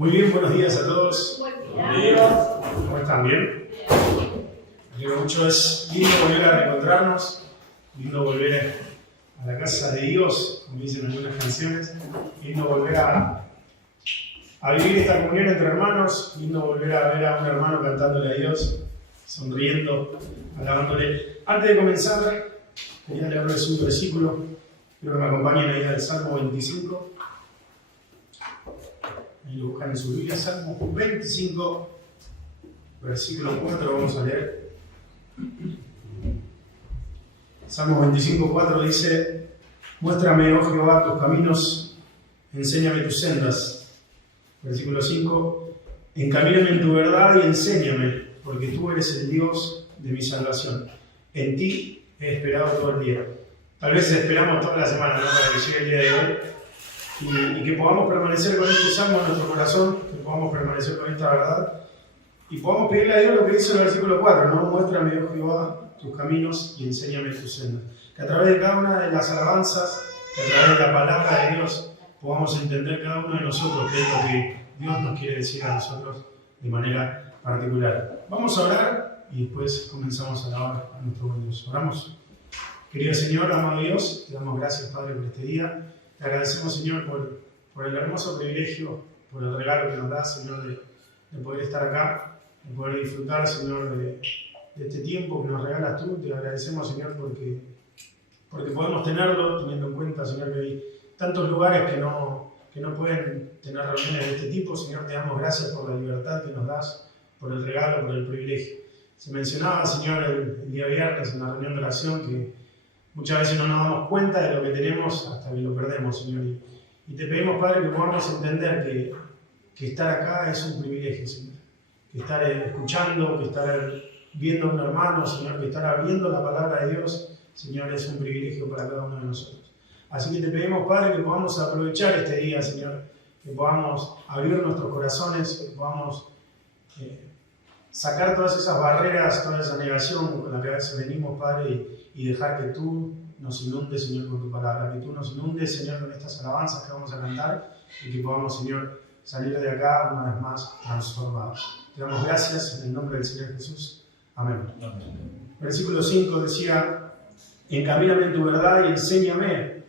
Muy bien, buenos días a todos. Buen día. ¿Cómo están? ¿Bien? Me alegro mucho, es lindo volver a reencontrarnos, lindo volver a la casa de Dios, como dicen algunas canciones, lindo volver a vivir esta comunión entre hermanos, lindo volver a ver a un hermano cantándole a Dios, sonriendo, alabándole. Antes de comenzar, quería leerles un versículo, quiero que me acompañen ahí al Salmo 25. Ahí lo buscan en su Biblia, Salmo 25, versículo 4, vamos a leer. Salmo 25, 4 dice: Muéstrame, oh Jehová, tus caminos, enséñame tus sendas. Versículo 5: Encamíname en tu verdad y enséñame, porque tú eres el Dios de mi salvación. En ti he esperado todo el día. Tal vez esperamos toda la semana, ¿no?, para que llegue el día de hoy. Y que podamos permanecer con este salmo en nuestro corazón, que podamos permanecer con esta verdad y podamos pedirle a Dios lo que dice el versículo 4, ¿no? Muéstrame, oh Jehová, tus caminos y enséñame tus sendas. Que a través de cada una de las alabanzas, que a través de la palabra de Dios, podamos entender cada uno de nosotros qué es lo que Dios nos quiere decir a nosotros de manera particular. Vamos a orar y después comenzamos a alabar a nuestro buen Dios. Oramos. Querido Señor, amado Dios, te damos gracias, Padre, por este día. Te agradecemos, Señor, por el hermoso privilegio, por el regalo que nos das, Señor, de poder estar acá, de poder disfrutar, Señor, de este tiempo que nos regalas tú. Te agradecemos, Señor, porque podemos tenerlo, teniendo en cuenta, Señor, que hay tantos lugares que no pueden tener reuniones de este tipo. Señor, te damos gracias por la libertad que nos das, por el regalo, por el privilegio. Se mencionaba, Señor, el día viernes en la reunión de oración que muchas veces no nos damos cuenta de lo que tenemos hasta que lo perdemos, Señor. Y te pedimos, Padre, que podamos entender que estar acá es un privilegio, Señor. Que estar escuchando, que estar viendo a un hermano, Señor, que estar abriendo la palabra de Dios, Señor, es un privilegio para cada uno de nosotros. Así que te pedimos, Padre, que podamos aprovechar este día, Señor. Que podamos abrir nuestros corazones, que podamos sacar todas esas barreras, toda esa negación con la que a veces venimos, Padre, y dejar que tú nos inundes, Señor, con tu palabra, que tú nos inundes, Señor, con estas alabanzas que vamos a cantar y que podamos, Señor, salir de acá una vez más transformados. Te damos gracias en el nombre del Señor Jesús. Amén. Versículo 5 decía: Encamíname en tu verdad y enséñame,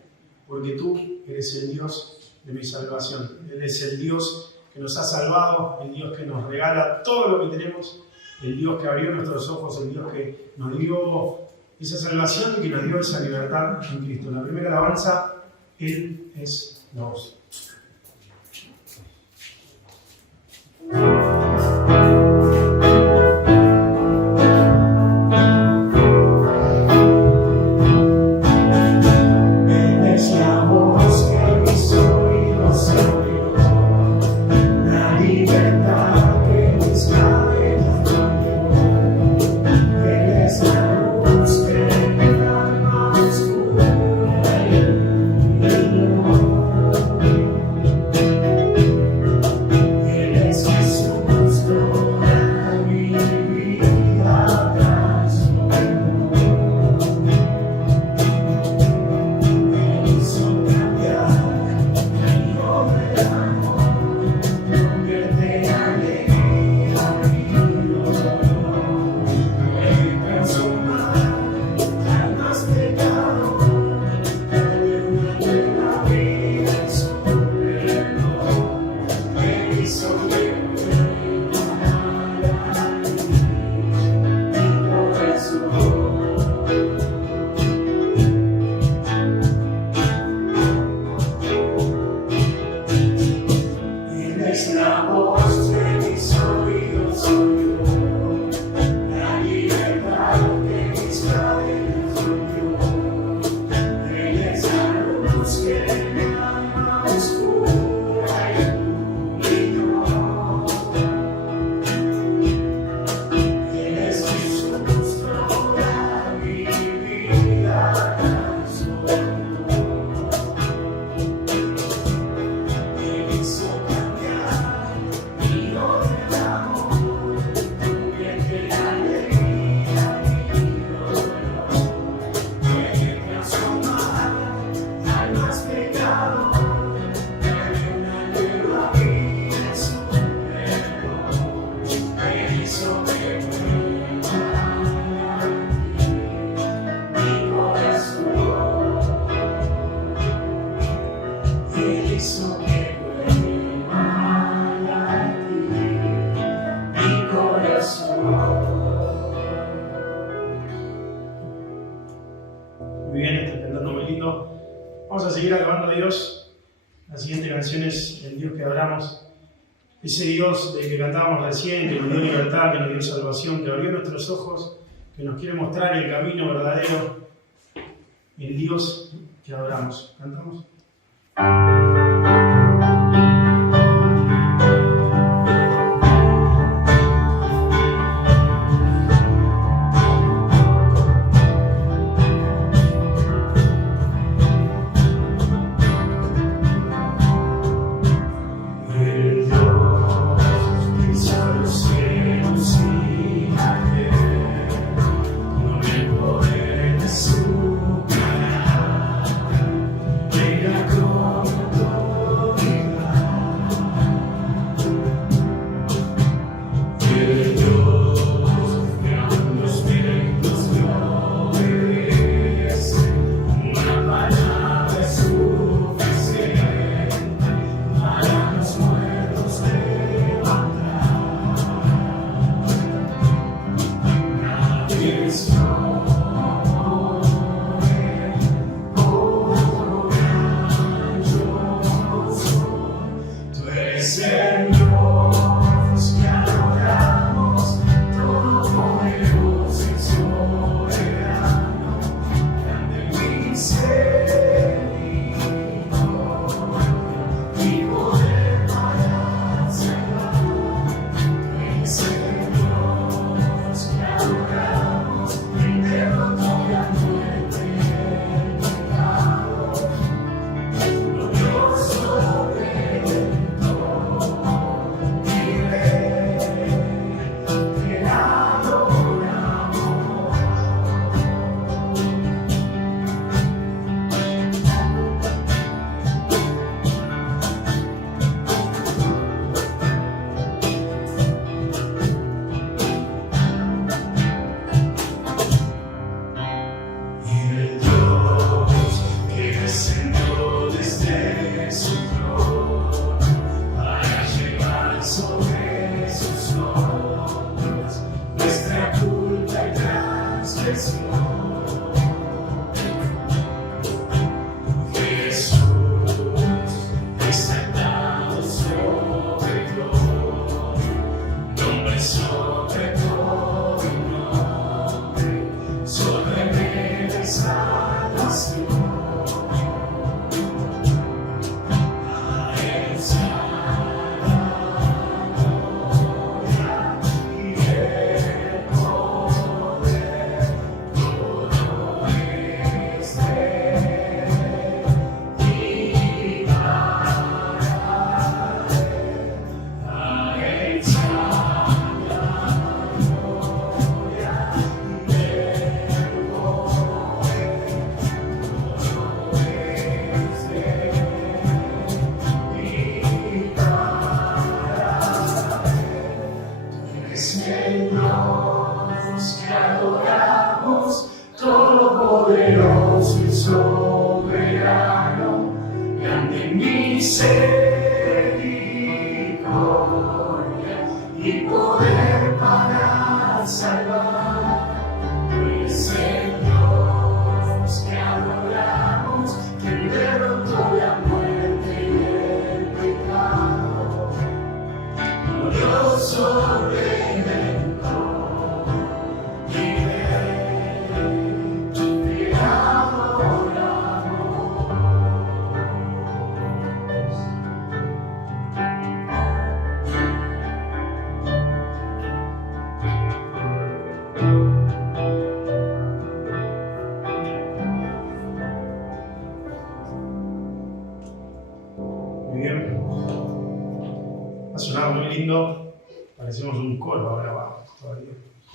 porque tú eres el Dios de mi salvación. Él es el Dios que nos ha salvado, el Dios que nos regala todo lo que tenemos, el Dios que abrió nuestros ojos, el Dios que nos dio esa salvación y que nos dio esa libertad en Cristo. La primera alabanza: Él es la voz. muy bien, está cantando muy lindo. Vamos a seguir alabando a Dios. La siguiente canción es El Dios que adoramos. Ese Dios del que cantábamos recién, que nos dio libertad, que nos dio salvación, que abrió nuestros ojos, que nos quiere mostrar el camino verdadero. El Dios que adoramos. ¿Cantamos? Parecemos un coro ahora abajo todavía.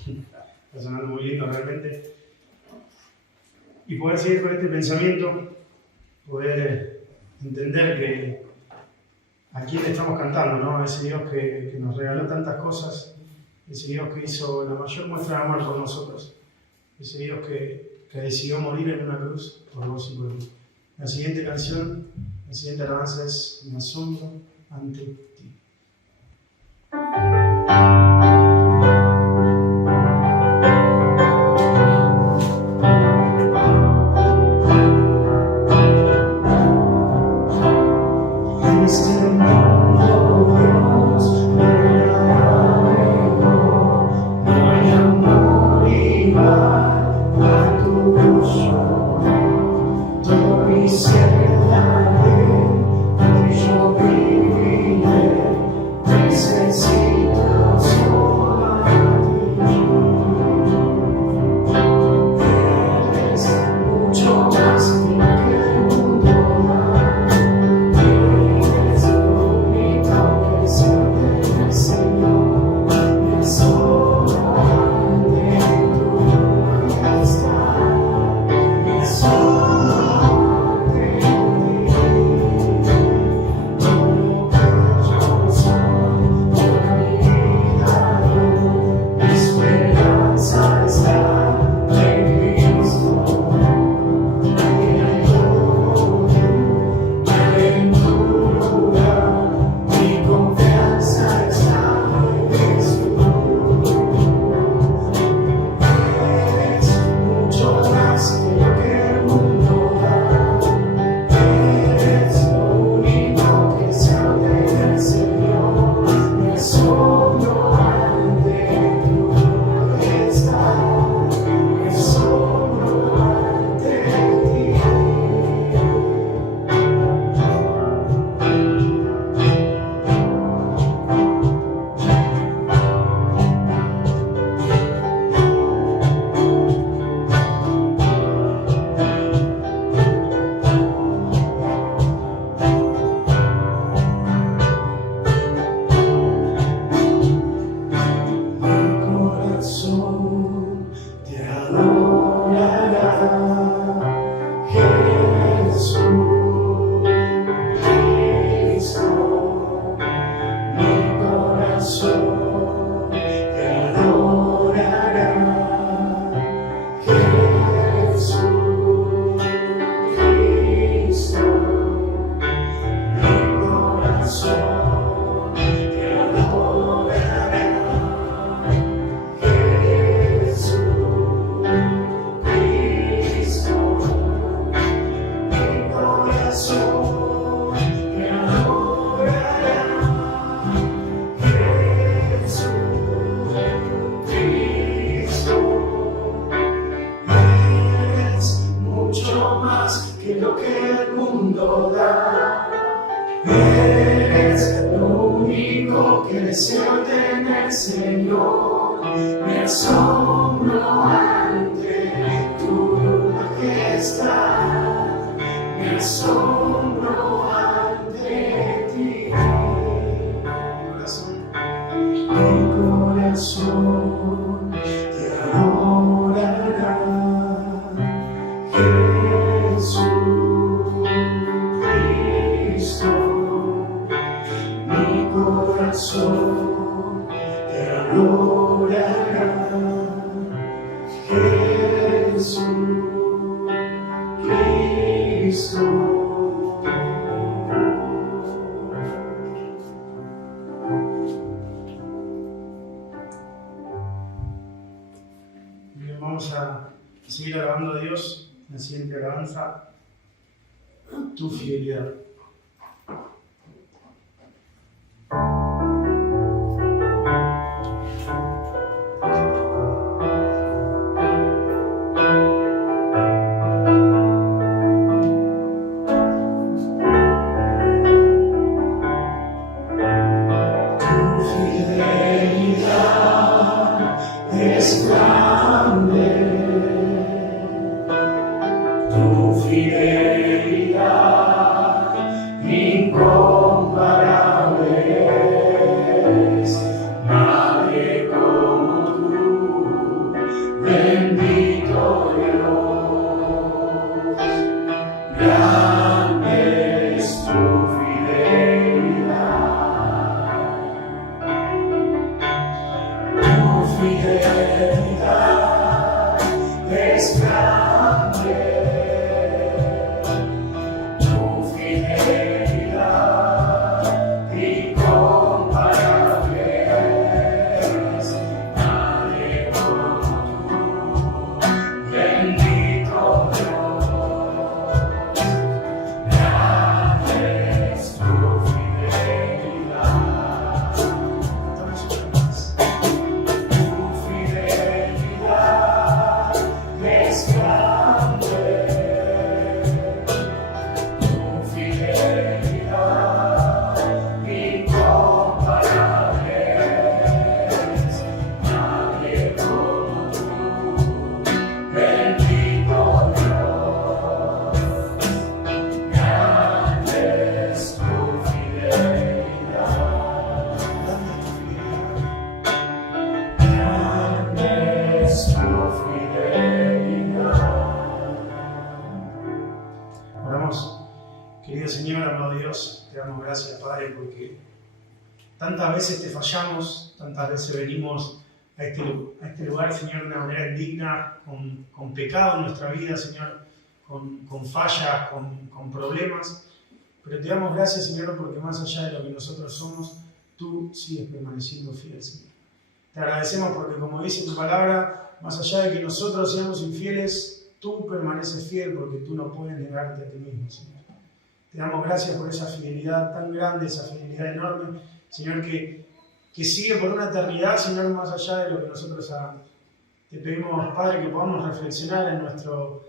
Está sonando muy lindo realmente. Y poder seguir con este pensamiento, poder entender que a quién le estamos cantando, ¿no? Ese Dios que nos regaló tantas cosas, ese Dios que hizo la mayor muestra de amor por nosotros, ese Dios que decidió morir en una cruz por vos y por mí. La siguiente canción, la siguiente alabanza es Me asombro ante ti. Vamos a seguir alabando a Dios. La siguiente alabanza, tu fidelidad. Querido Señor, amado Dios, te damos gracias, Padre, porque tantas veces te fallamos, tantas veces venimos a este lugar, Señor, de una manera indigna, con pecado en nuestra vida, Señor, con fallas, con problemas. Pero te damos gracias, Señor, porque más allá de lo que nosotros somos, tú sigues permaneciendo fiel, Señor. Te agradecemos porque, como dice tu palabra, más allá de que nosotros seamos infieles, tú permaneces fiel porque tú no puedes negarte a ti mismo, Señor. Te damos gracias por esa fidelidad tan grande, esa fidelidad enorme, Señor, que sigue por una eternidad, Señor, más allá de lo que nosotros hagamos. Te pedimos, Padre, que podamos reflexionar en nuestro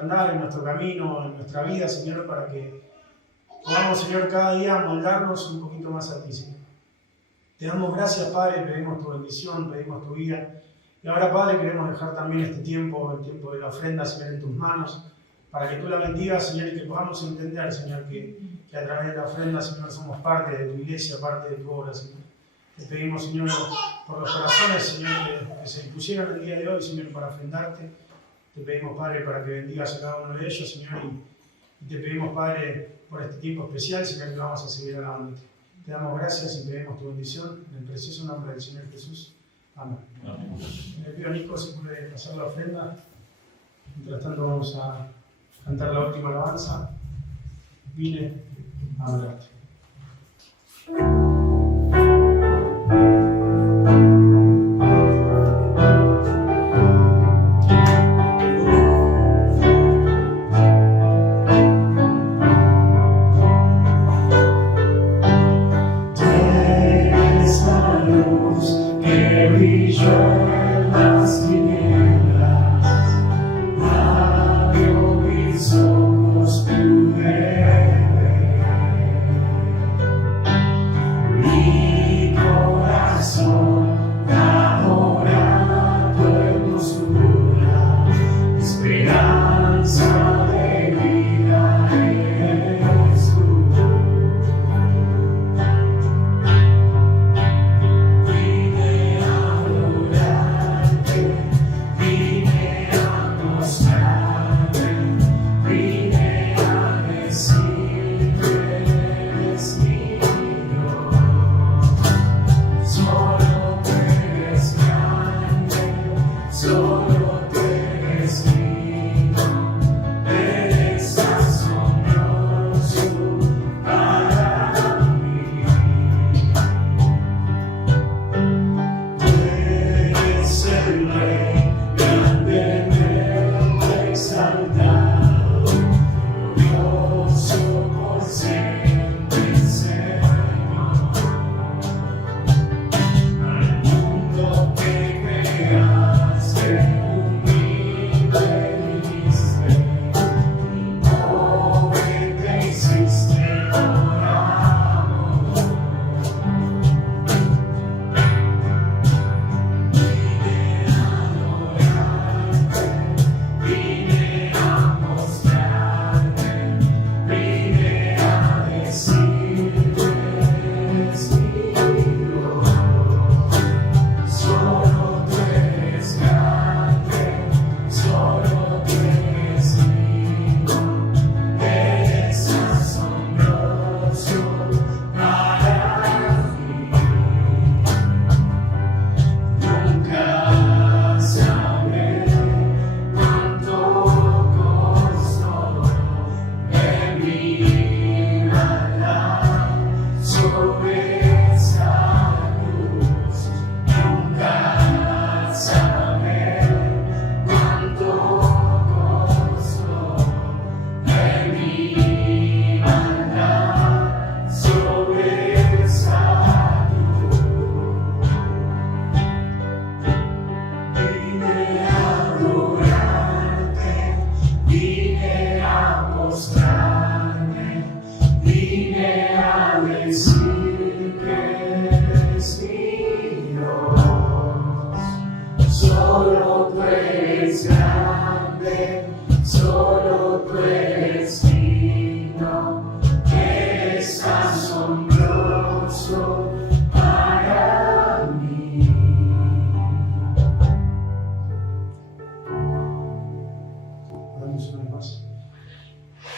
andar, en nuestro camino, en nuestra vida, Señor, para que podamos, Señor, cada día moldarnos un poquito más a ti, Señor. Te damos gracias, Padre, pedimos tu bendición, pedimos tu vida. Y ahora, Padre, queremos dejar también este tiempo, el tiempo de la ofrenda, Señor, en tus manos, para que tú la bendigas, Señor, y que podamos entender, Señor, que a través de la ofrenda, Señor, somos parte de tu iglesia, parte de tu obra, Señor. Te pedimos, Señor, por los corazones, Señor, que se dispusieron el día de hoy, Señor, para ofrendarte. Te pedimos, Padre, para que bendigas a cada uno de ellos, Señor, y te pedimos, Padre, por este tiempo especial, Señor, que vamos a seguir alabándote. Te damos gracias y pedimos tu bendición en el precioso nombre del Señor Jesús. Amén. Amén. Le pido a Nico si puede pasar la ofrenda. Mientras tanto vamos a cantar la última alabanza. Vine a adorarte.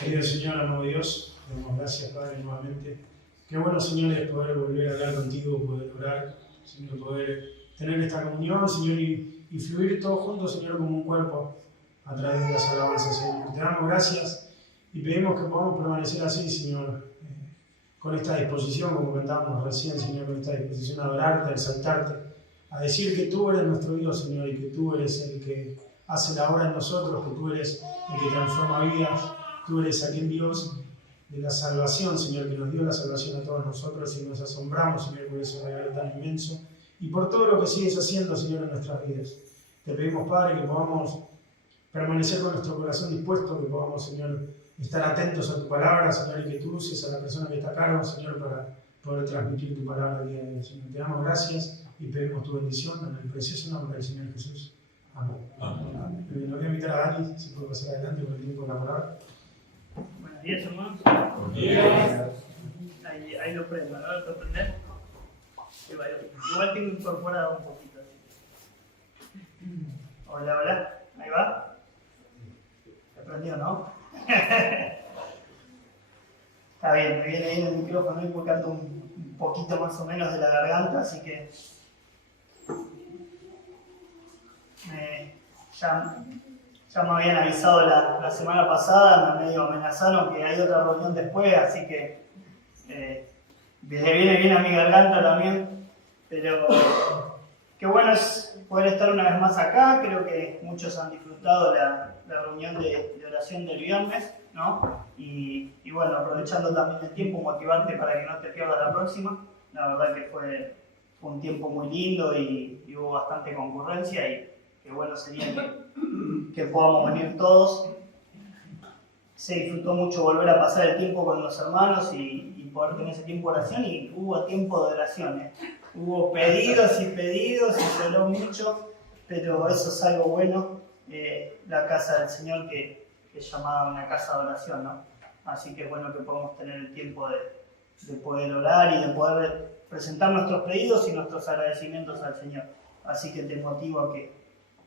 Querido Señor, amado Dios, te damos gracias, Padre, nuevamente. Qué bueno, Señor, es poder volver a hablar contigo, poder orar, Señor, poder tener esta comunión, Señor, y fluir todos juntos, Señor, como un cuerpo a través de las alabanzas, Señor. Te damos gracias y pedimos que podamos permanecer así, Señor, con esta disposición, como cantábamos recién, Señor, con esta disposición a adorarte, a exaltarte, a decir que tú eres nuestro Dios, Señor, y que tú eres el que hace la obra en nosotros, que tú eres el que transforma vidas. Tú eres aquel Dios de la salvación, Señor, que nos dio la salvación a todos nosotros y nos asombramos, Señor, por ese regalo tan inmenso y por todo lo que sigues haciendo, Señor, en nuestras vidas. Te pedimos, Padre, que podamos permanecer con nuestro corazón dispuesto, que podamos, Señor, estar atentos a tu palabra, Señor, y que tú uses a la persona que está a cargo, Señor, para poder transmitir tu palabra el día de hoy, Señor. Te damos gracias y pedimos tu bendición en el precioso nombre del Señor Jesús. Amén. Amén. Lo voy a invitar a Dani, si puede pasar adelante con el tiempo de la palabra. Buenos días, hermanos. Buenos días. Ahí lo prendo, ¿no? ¿Lo prender? Igual tengo incorporado un poquito. Hola, hola. Ahí va. sorprendió, ¿no? Está bien, me viene bien el micrófono y porque ando un poquito más o menos de la garganta, así que ya me habían avisado la semana pasada, me medio amenazaron que hay otra reunión después, así que le viene bien a mi garganta también, pero qué bueno es poder estar una vez más acá. Creo que muchos han disfrutado la reunión de oración del viernes, ¿no? Y bueno, aprovechando también el tiempo, motivarte para que no te pierdas la próxima. La verdad que fue un tiempo muy lindo y hubo bastante concurrencia y qué bueno sería que podamos venir todos. Se disfrutó mucho volver a pasar el tiempo con los hermanos y poder tener ese tiempo de oración, y hubo tiempo de oración, ¿eh? Hubo pedidos y se oró mucho, pero eso es algo bueno, la casa del Señor que es llamada una casa de oración, ¿no? Así que es bueno que podamos tener el tiempo de poder orar y de poder presentar nuestros pedidos y nuestros agradecimientos al Señor. Así que te motivo a que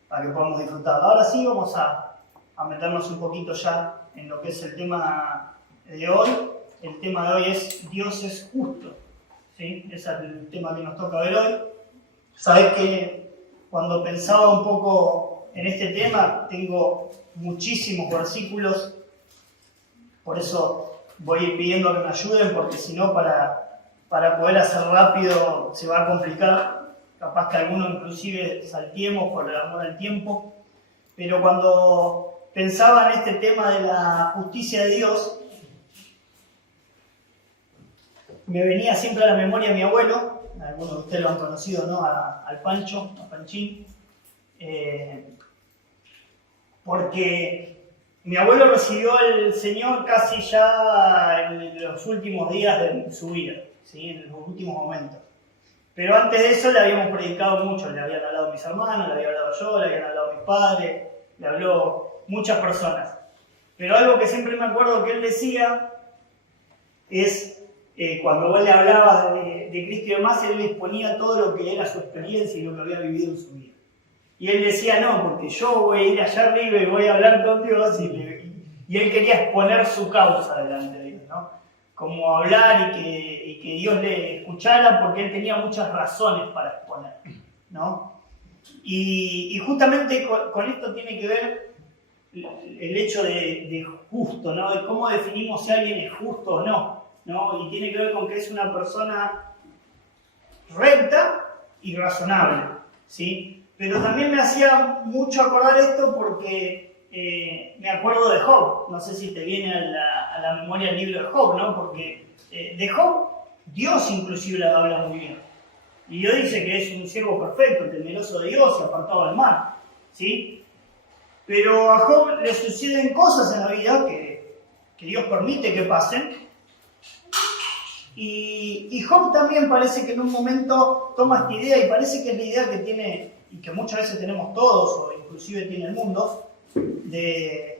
podamos disfrutar. Ahora sí vamos a meternos un poquito ya en lo que es el tema de hoy. El tema de hoy es Dios es justo, ¿sí? Ese es el tema que nos toca ver hoy. Sabés que cuando pensaba un poco en este tema, tengo muchísimos versículos, por eso voy pidiendo que me ayuden, porque si no, para poder hacer rápido se va a complicar. Capaz que algunos inclusive salteemos por el amor al tiempo. Pero cuando pensaba en este tema de la justicia de Dios, me venía siempre a la memoria mi abuelo. Algunos de ustedes lo han conocido, ¿no? Al Pancho, a Panchín. Porque mi abuelo recibió al Señor casi ya en los últimos días de su vida, ¿sí? En los últimos momentos. Pero antes de eso le habíamos predicado mucho, le habían hablado mis hermanos, le había hablado yo, le habían hablado mis padres, le habló muchas personas. Pero algo que siempre me acuerdo que él decía es, cuando él le hablaba de Cristo y demás, él le exponía todo lo que era su experiencia y lo que había vivido en su vida. Y él decía, no, porque yo voy a ir allá arriba y voy a hablar con Dios, y él quería exponer su causa delante de Dios, ¿no? Como hablar y que Dios le escuchara, porque él tenía muchas razones para exponer, ¿no? Y justamente con esto tiene que ver el hecho de justo, ¿no? De cómo definimos si alguien es justo o no, ¿no? Y tiene que ver con que es una persona recta y razonable, ¿sí? Pero también me hacía mucho acordar esto porque me acuerdo de Job. No sé si te viene a la memoria el libro de Job, ¿no? Porque de Job, Dios inclusive le habla muy bien. Y Dios dice que es un siervo perfecto, temeroso de Dios y apartado del mal, ¿sí? Pero a Job le suceden cosas en la vida que Dios permite que pasen. Y Job también parece que en un momento toma esta idea, y parece que es la idea que tiene, y que muchas veces tenemos todos, o inclusive tiene el mundo, de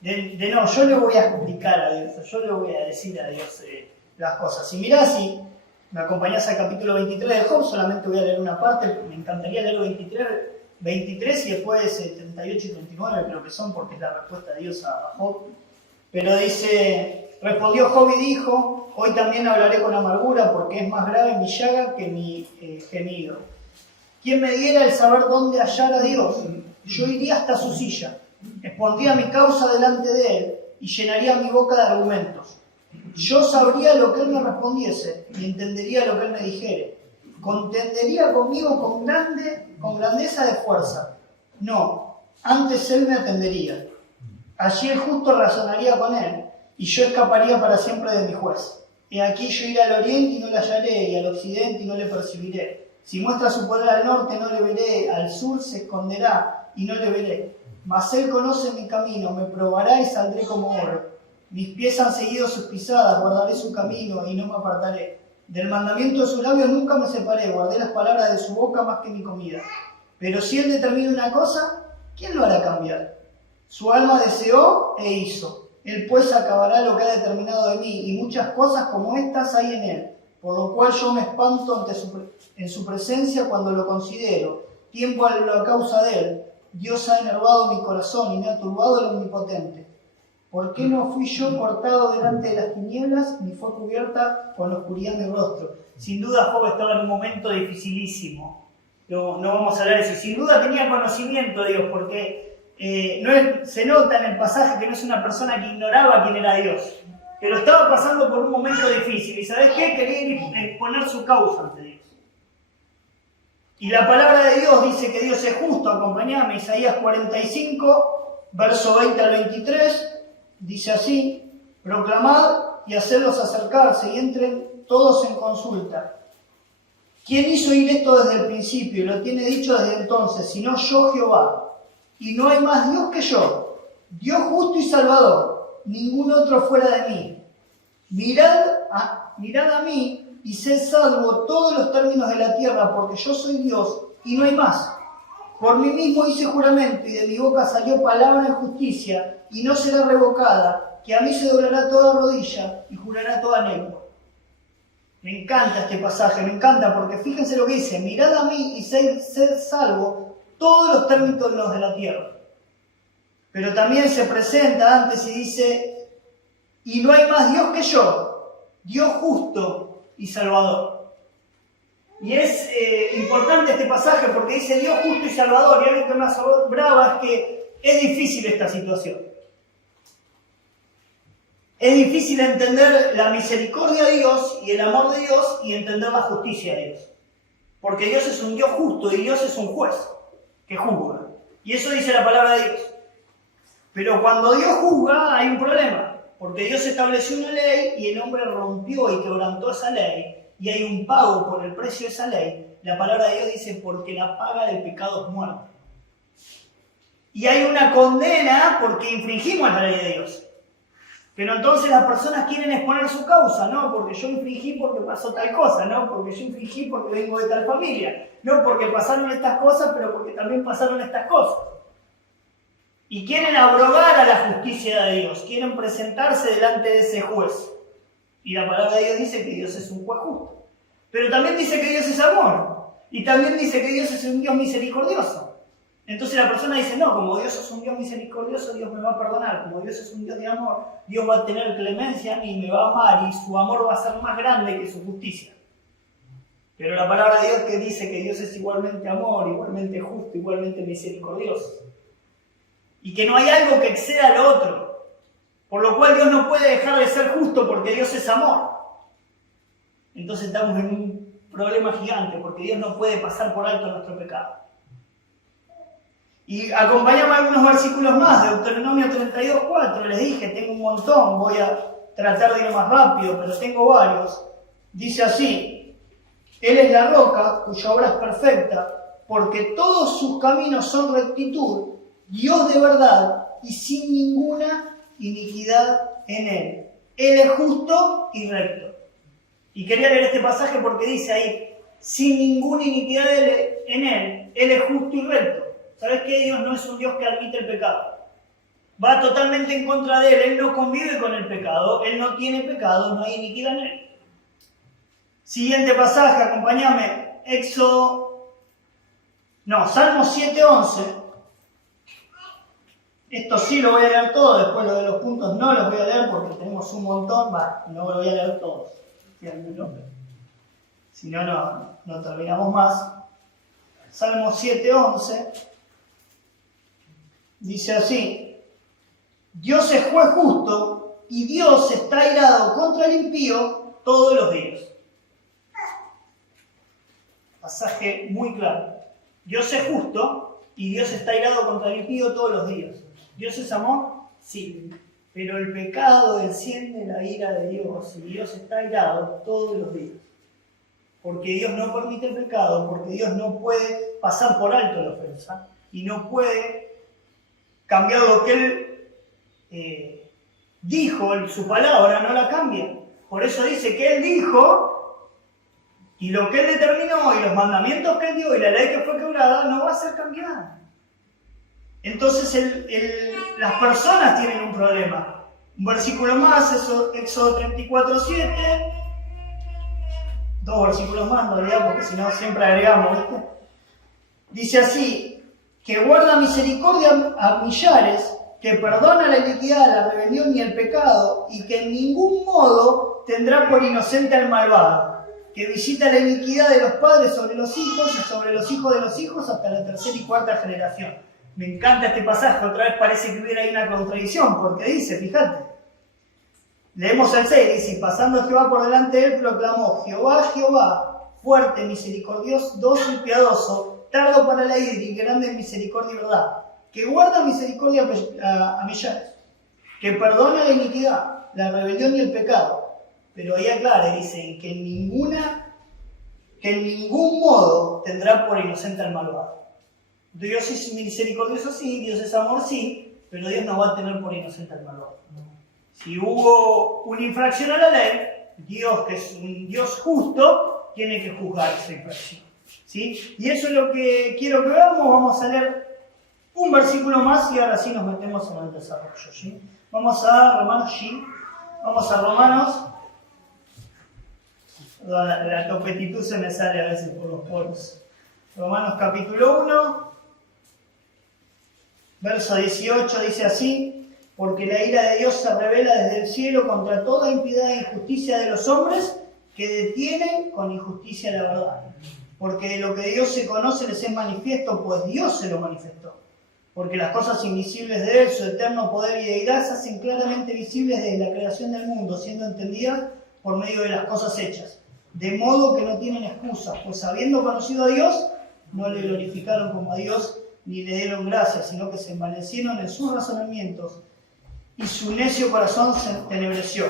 no, yo le voy a explicar a Dios, yo le voy a decir a Dios las cosas. Y mirá, si me acompañás al capítulo 23 de Job, solamente voy a leer una parte, me encantaría leer 23 y después 38 y 39 creo que son, porque es la respuesta de Dios a Job. Pero dice, respondió Job y dijo, hoy también hablaré con amargura, porque es más grave mi llaga que mi gemido. ¿Quién me diera el saber dónde hallar a Dios? Yo iría hasta su silla, expondría mi causa delante de él y llenaría mi boca de argumentos. Yo sabría lo que él me respondiese y entendería lo que él me dijere. Contendería conmigo con grandeza de fuerza. No, antes él me atendería. Allí el justo razonaría con él y yo escaparía para siempre de mi juez. He aquí yo iré al oriente y no le hallaré, y al occidente y no le percibiré. Si muestra su poder al norte no le veré, al sur se esconderá y no le veré. Mas él conoce mi camino, me probará y saldré como oro. Mis pies han seguido sus pisadas, guardaré su camino y no me apartaré. Del mandamiento de sus labios nunca me separé, guardé las palabras de su boca más que mi comida. Pero si él determina una cosa, ¿quién lo hará cambiar? Su alma deseó e hizo. Él pues acabará lo que ha determinado de mí, y muchas cosas como estas hay en él, por lo cual yo me espanto en su presencia cuando lo considero. Tiempo a la causa de él. Dios ha enervado mi corazón y me ha turbado el omnipotente. ¿Por qué no fui yo cortado delante de las tinieblas, ni fue cubierta con la oscuridad mi rostro? Sin duda Job estaba en un momento dificilísimo. No vamos a hablar de eso. Sin duda tenía conocimiento de Dios, porque se nota en el pasaje que no es una persona que ignoraba quién era Dios, pero estaba pasando por un momento difícil. ¿Y sabes qué? Quería exponer su causa ante Dios. Y la palabra de Dios dice que Dios es justo. Acompañame, Isaías 45, verso 20 al 23. Dice así: proclamad y hacedlos acercarse y entren todos en consulta. ¿Quién hizo ir esto desde el principio y lo tiene dicho desde entonces, sino yo, Jehová? Y no hay más Dios que yo, Dios justo y salvador, ningún otro fuera de mí. Mirad a mí y sed salvo todos los términos de la tierra, porque yo soy Dios y no hay más. Por mí mismo hice juramento y de mi boca salió palabra en justicia y no será revocada, que a mí se doblará toda rodilla y jurará toda lengua. Me encanta este pasaje, me encanta, porque fíjense lo que dice: mirad a mí y sed salvo todos los términos de la tierra. Pero también se presenta antes y dice: y no hay más Dios que yo, Dios justo y salvador. Y es importante este pasaje porque dice Dios justo y salvador, y algo que me asombraba es que es difícil esta situación. Es difícil entender la misericordia de Dios y el amor de Dios y entender la justicia de Dios. Porque Dios es un Dios justo y Dios es un juez que juzga. Y eso dice la palabra de Dios. Pero cuando Dios juzga hay un problema. Porque Dios estableció una ley y el hombre rompió y quebrantó esa ley. Y hay un pago por el precio de esa ley. La palabra de Dios dice: porque la paga del pecado es muerte. Y hay una condena porque infringimos la ley de Dios. Pero entonces las personas quieren exponer su causa, no porque yo infringí porque pasó tal cosa, no porque yo infringí porque vengo de tal familia, no porque pasaron estas cosas, pero porque también pasaron estas cosas. Y quieren abrogar a la justicia de Dios, quieren presentarse delante de ese juez. Y la palabra de Dios dice que Dios es un juez justo. Pero también dice que Dios es amor. Y también dice que Dios es un Dios misericordioso. Entonces la persona dice: no, como Dios es un Dios misericordioso, Dios me va a perdonar. Como Dios es un Dios de amor, Dios va a tener clemencia y me va a amar, y su amor va a ser más grande que su justicia. Pero la palabra de Dios que dice que Dios es igualmente amor, igualmente justo, igualmente misericordioso. Y que no hay algo que exceda al otro. Por lo cual Dios no puede dejar de ser justo porque Dios es amor. Entonces estamos en un problema gigante porque Dios no puede pasar por alto nuestro pecado. Y acompáñame algunos versículos más, de Deuteronomio 32:4, les dije, tengo un montón, voy a tratar de ir más rápido, pero tengo varios. Dice así: Él es la roca, cuya obra es perfecta, porque todos sus caminos son rectitud, Dios de verdad y sin ninguna iniquidad en Él. Él es justo y recto. Y quería leer este pasaje porque dice ahí: sin ninguna iniquidad en Él, Él es justo y recto. ¿Sabes qué? Dios no es un Dios que admite el pecado. Va totalmente en contra de Él. Él no convive con el pecado. Él no tiene pecado. No hay iniquidad en Él. Siguiente pasaje, acompáñame. Salmo 7:11. Esto sí lo voy a leer todo. Después lo de los puntos no los voy a leer porque tenemos un montón. No lo voy a leer todos. Si no, no terminamos más. Salmo 7:11. Dice así: Dios es juez justo y Dios está airado contra el impío todos los días. Pasaje muy claro. Dios es justo y Dios está airado contra el impío todos los días. ¿Dios es amor? Sí. Pero el pecado enciende la ira de Dios y Dios está airado todos los días. Porque Dios no permite el pecado, porque Dios no puede pasar por alto la ofensa y no puede cambiar lo que Él dijo, su palabra no la cambia. Por eso dice que Él dijo, y lo que Él determinó, y los mandamientos que Él dio, y la ley que fue quebrada, no va a ser cambiada. Entonces las personas tienen un problema. Un versículo más, Éxodo 34:7. Dos versículos más en realidad, porque si no siempre agregamos, ¿viste? Dice así: que guarda misericordia a millares que perdona la iniquidad, la rebelión y el pecado, y que en ningún modo tendrá por inocente al malvado, que visita la iniquidad de los padres sobre los hijos y sobre los hijos de los hijos hasta la tercera y cuarta generación. Me encanta este pasaje, otra vez parece que hubiera ahí una contradicción, porque dice, fíjate, leemos el 6, dice, y pasando Jehová por delante de él, proclamó, Jehová, Jehová, fuerte, misericordioso y piadoso, tardo para la ira y grande en misericordia y verdad, que guarda misericordia a millares, que perdona la iniquidad, la rebelión y el pecado, pero ahí aclara, dice, que en ningún modo tendrá por inocente al malvado. Dios es misericordioso, sí, Dios es amor, sí, pero Dios no va a tener por inocente al malvado. Si hubo una infracción a la ley, Dios, que es un Dios justo, tiene que juzgar esa infracción, ¿sí? Y eso es lo que quiero que veamos. Vamos a leer un versículo más y ahora sí nos metemos en el desarrollo, ¿sí? Vamos a Romanos, ¿sí? Vamos a Romanos. La topetitud se me sale a veces por los poros. Romanos capítulo 1, verso 18 dice así: porque la ira de Dios se revela desde el cielo contra toda impiedad e injusticia de los hombres que detienen con injusticia la verdad. Porque de lo que Dios se conoce les es manifiesto, pues Dios se lo manifestó. Porque las cosas invisibles de Él, su eterno poder y deidad, se hacen claramente visibles desde la creación del mundo, siendo entendidas por medio de las cosas hechas. De modo que no tienen excusa, pues habiendo conocido a Dios, no le glorificaron como a Dios, ni le dieron gracias, sino que se envanecieron en sus razonamientos, y su necio corazón se entenebreció.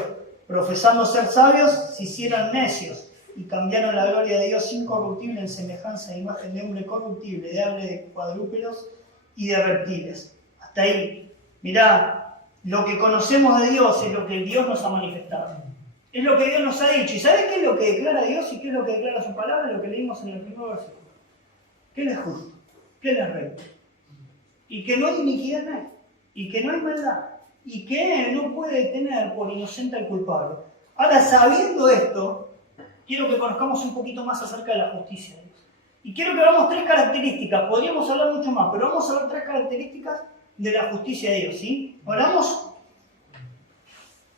Profesando ser sabios, se hicieron necios, y cambiaron la gloria de Dios incorruptible en semejanza de imagen de hombre corruptible, de ave, de cuadrúpedos y de reptiles. Hasta ahí. Mirá, lo que conocemos de Dios es lo que Dios nos ha manifestado. Es lo que Dios nos ha dicho. ¿Y sabes qué es lo que declara Dios y qué es lo que declara su palabra? Lo que leímos en el primer versículo. Que Él es justo, que Él es recto, y que no hay iniquidad en Él, y que no hay maldad, y que Él no puede tener por inocente al culpable. Ahora, sabiendo esto, quiero que conozcamos un poquito más acerca de la justicia de Dios. Y quiero que veamos tres características. Podríamos hablar mucho más, pero vamos a ver tres características de la justicia de Dios, ¿sí? Oramos.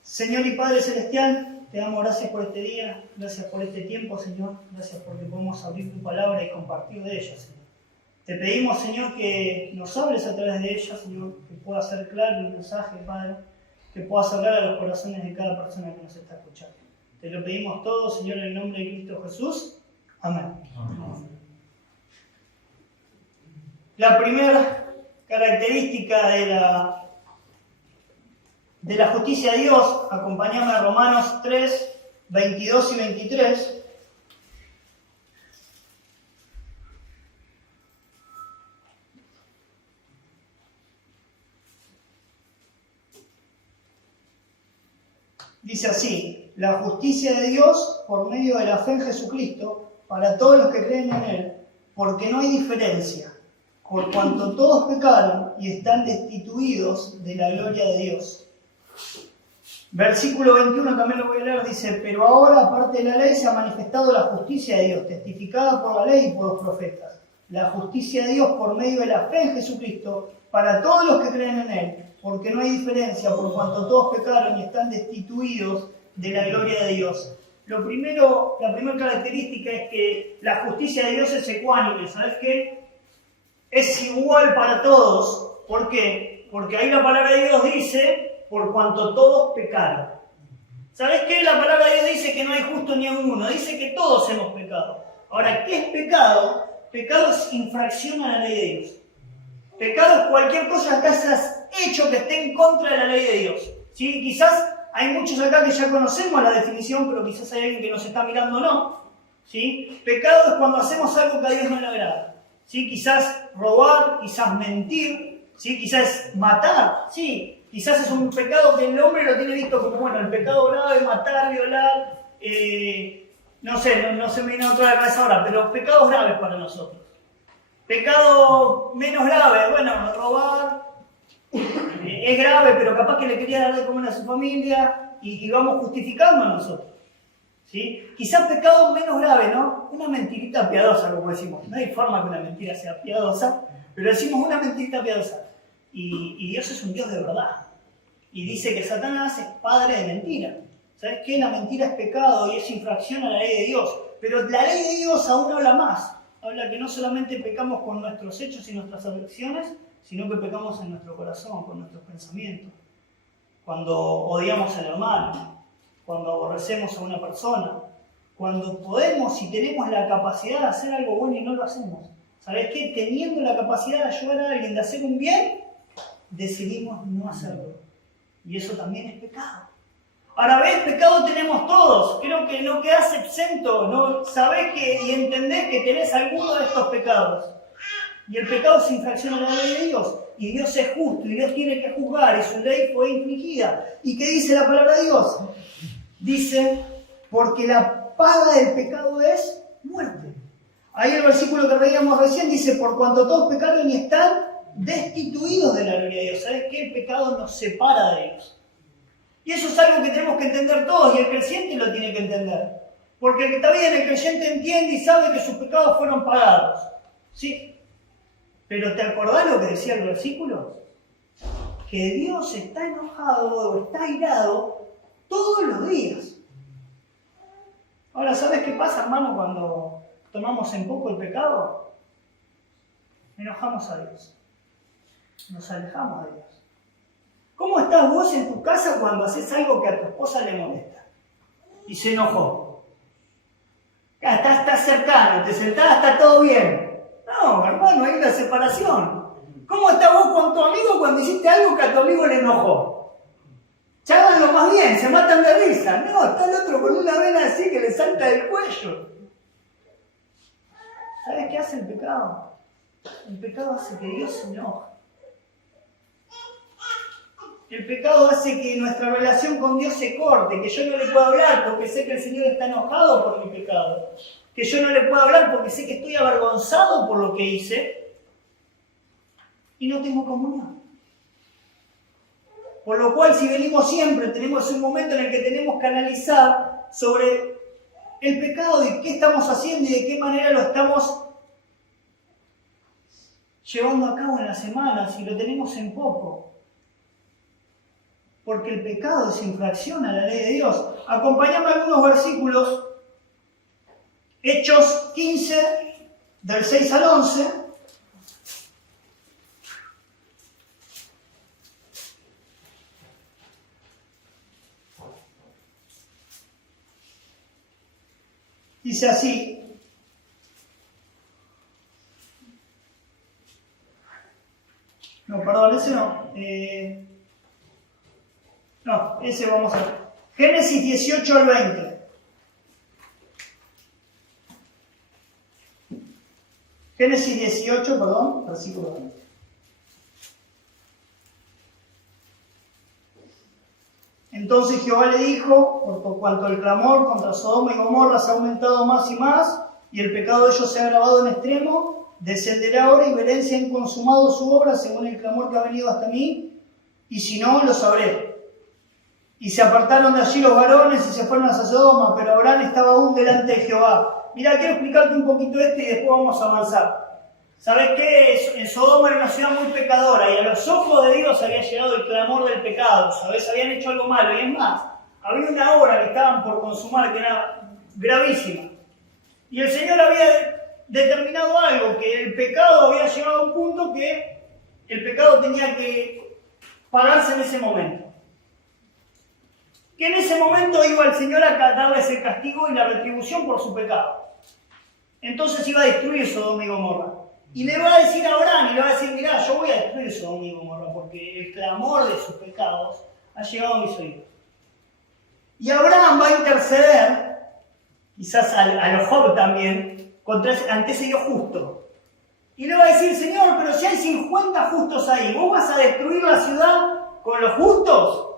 Señor y Padre Celestial, te damos gracias por este día, gracias por este tiempo, Señor. Gracias porque podemos abrir tu palabra y compartir de ella, Señor. Te pedimos, Señor, que nos hables a través de ella, Señor, que pueda ser claro el mensaje, Padre, que puedas hablar a los corazones de cada persona que nos está escuchando. Te lo pedimos todo, Señor, en el nombre de Cristo Jesús. Amén. Amén. La primera característica de la justicia de Dios, acompáñame a Romanos 3, 22 y 23. Dice así: la justicia de Dios por medio de la fe en Jesucristo para todos los que creen en Él, porque no hay diferencia, por cuanto todos pecaron y están destituidos de la gloria de Dios. Versículo 21 también lo voy a leer, dice: pero ahora, aparte de la ley, se ha manifestado la justicia de Dios, testificada por la ley y por los profetas. La justicia de Dios por medio de la fe en Jesucristo para todos los que creen en Él, porque no hay diferencia, por cuanto todos pecaron y están destituidos de la gloria de Dios. La primera característica es que la justicia de Dios es ecuánime. ¿Sabes qué? Es igual para todos. ¿Por qué? Porque ahí la palabra de Dios dice: por cuanto todos pecaron. ¿Sabes qué? La palabra de Dios dice que no hay justo ni uno. Dice que todos hemos pecado. Ahora, ¿qué es pecado? Pecado es infracción a la ley de Dios. Pecado es cualquier cosa que hayas hecho que esté en contra de la ley de Dios. ¿Sí? Quizás hay muchos acá que ya conocemos la definición, pero quizás hay alguien que nos está mirando o no. ¿Sí? Pecado es cuando hacemos algo que a Dios no le agrada. ¿Sí? Quizás robar, quizás mentir, ¿sí? Quizás matar. ¿Sí? Quizás es un pecado que el hombre lo tiene visto como, bueno, el pecado grave, matar, violar, no se me viene otra de la cabeza ahora, pero pecados graves para nosotros. Pecado menos grave, bueno, robar es grave, pero capaz que le quería dar de comer a su familia y vamos justificando a nosotros. ¿Sí? Quizás pecado menos grave, ¿no? Una mentirita piadosa, como decimos. No hay forma que una mentira sea piadosa, pero decimos una mentirita piadosa. Y Dios es un Dios de verdad. Y dice que Satanás es padre de mentira. ¿Sabes qué? La mentira es pecado y es infracción a la ley de Dios. Pero la ley de Dios aún habla más. Habla que no solamente pecamos con nuestros hechos y nuestras acciones, sino que pecamos en nuestro corazón, con nuestros pensamientos. Cuando odiamos al hermano, cuando aborrecemos a una persona, cuando podemos y tenemos la capacidad de hacer algo bueno y no lo hacemos. ¿Sabes qué? Teniendo la capacidad de ayudar a alguien, de hacer un bien, decidimos no hacerlo. Y eso también es pecado. Ahora ves, pecado tenemos todos. Creo que no quedás exento. ¿No? Sabés y entendés que tenés alguno de estos pecados. Y el pecado es infracción a la ley de Dios. Y Dios es justo y Dios tiene que juzgar y su ley fue infligida. ¿Y qué dice la palabra de Dios? Dice, porque la paga del pecado es muerte. Ahí el versículo que veíamos recién dice, por cuanto todos pecaron y están destituidos de la gloria de Dios. ¿Sabes qué? El pecado nos separa de Dios. Y eso es algo que tenemos que entender todos y el creyente lo tiene que entender. Porque está bien, el creyente entiende y sabe que sus pecados fueron pagados. ¿Sí? Pero ¿te acordás lo que decía el versículo? Que Dios está enojado o está airado todos los días. Ahora, ¿sabes qué pasa, hermano, cuando tomamos en poco el pecado? Enojamos a Dios. Nos alejamos de Dios. ¿Cómo estás vos en tu casa cuando haces algo que a tu esposa le molesta? Y se enojó. Estás cercano, te sentás, está todo bien. No, hermano, hay una separación. ¿Cómo estás vos con tu amigo cuando hiciste algo que a tu amigo le enojó? Cháganlo más bien, se matan de risa. No, está el otro con una vena así que le salta del cuello. ¿Sabes qué hace el pecado? El pecado hace que Dios se enoje. El pecado hace que nuestra relación con Dios se corte, que yo no le puedo hablar porque sé que el Señor está enojado por mi pecado, que yo no le puedo hablar porque sé que estoy avergonzado por lo que hice y no tengo comunión. Por lo cual, si venimos siempre, tenemos un momento en el que tenemos que analizar sobre el pecado y qué estamos haciendo y de qué manera lo estamos llevando a cabo en la semana, si lo tenemos en poco. Porque el pecado es infracción a la ley de Dios. Acompáñame a algunos versículos. Hechos 15, del 6 al 11. Dice así. No, perdón, ese no. No, ese vamos a ver. Génesis 18 al 20. Génesis 18, perdón, versículo 20. Entonces Jehová le dijo, por cuanto el clamor contra Sodoma y Gomorra se ha aumentado más y más, y el pecado de ellos se ha agravado en extremo, descenderé ahora y veré si han consumado su obra según el clamor que ha venido hasta mí, y si no, lo sabré. Y se apartaron de allí los varones y se fueron hacia Sodoma, pero Abraham estaba aún delante de Jehová. Mira, quiero explicarte un poquito esto y después vamos a avanzar. ¿Sabes qué? En Sodoma era una ciudad muy pecadora y a los ojos de Dios había llegado el clamor del pecado. ¿Sabes? Habían hecho algo malo. Y es más, había una obra que estaban por consumar que era gravísima. Y el Señor había determinado algo, que el pecado había llegado a un punto que el pecado tenía que pagarse en ese momento. Que en ese momento iba el Señor a darles el castigo y la retribución por su pecado. Entonces iba a destruir Sodoma y Gomorra. Y le va a decir a Abraham, y le va a decir, mirá, yo voy a destruir Sodoma y Gomorra, porque el clamor de sus pecados ha llegado a mis oídos. Y Abraham va a interceder, quizás a los Job también, ante ese Dios justo. Y le va a decir, Señor, pero si hay 50 justos ahí, ¿vos vas a destruir la ciudad con los justos?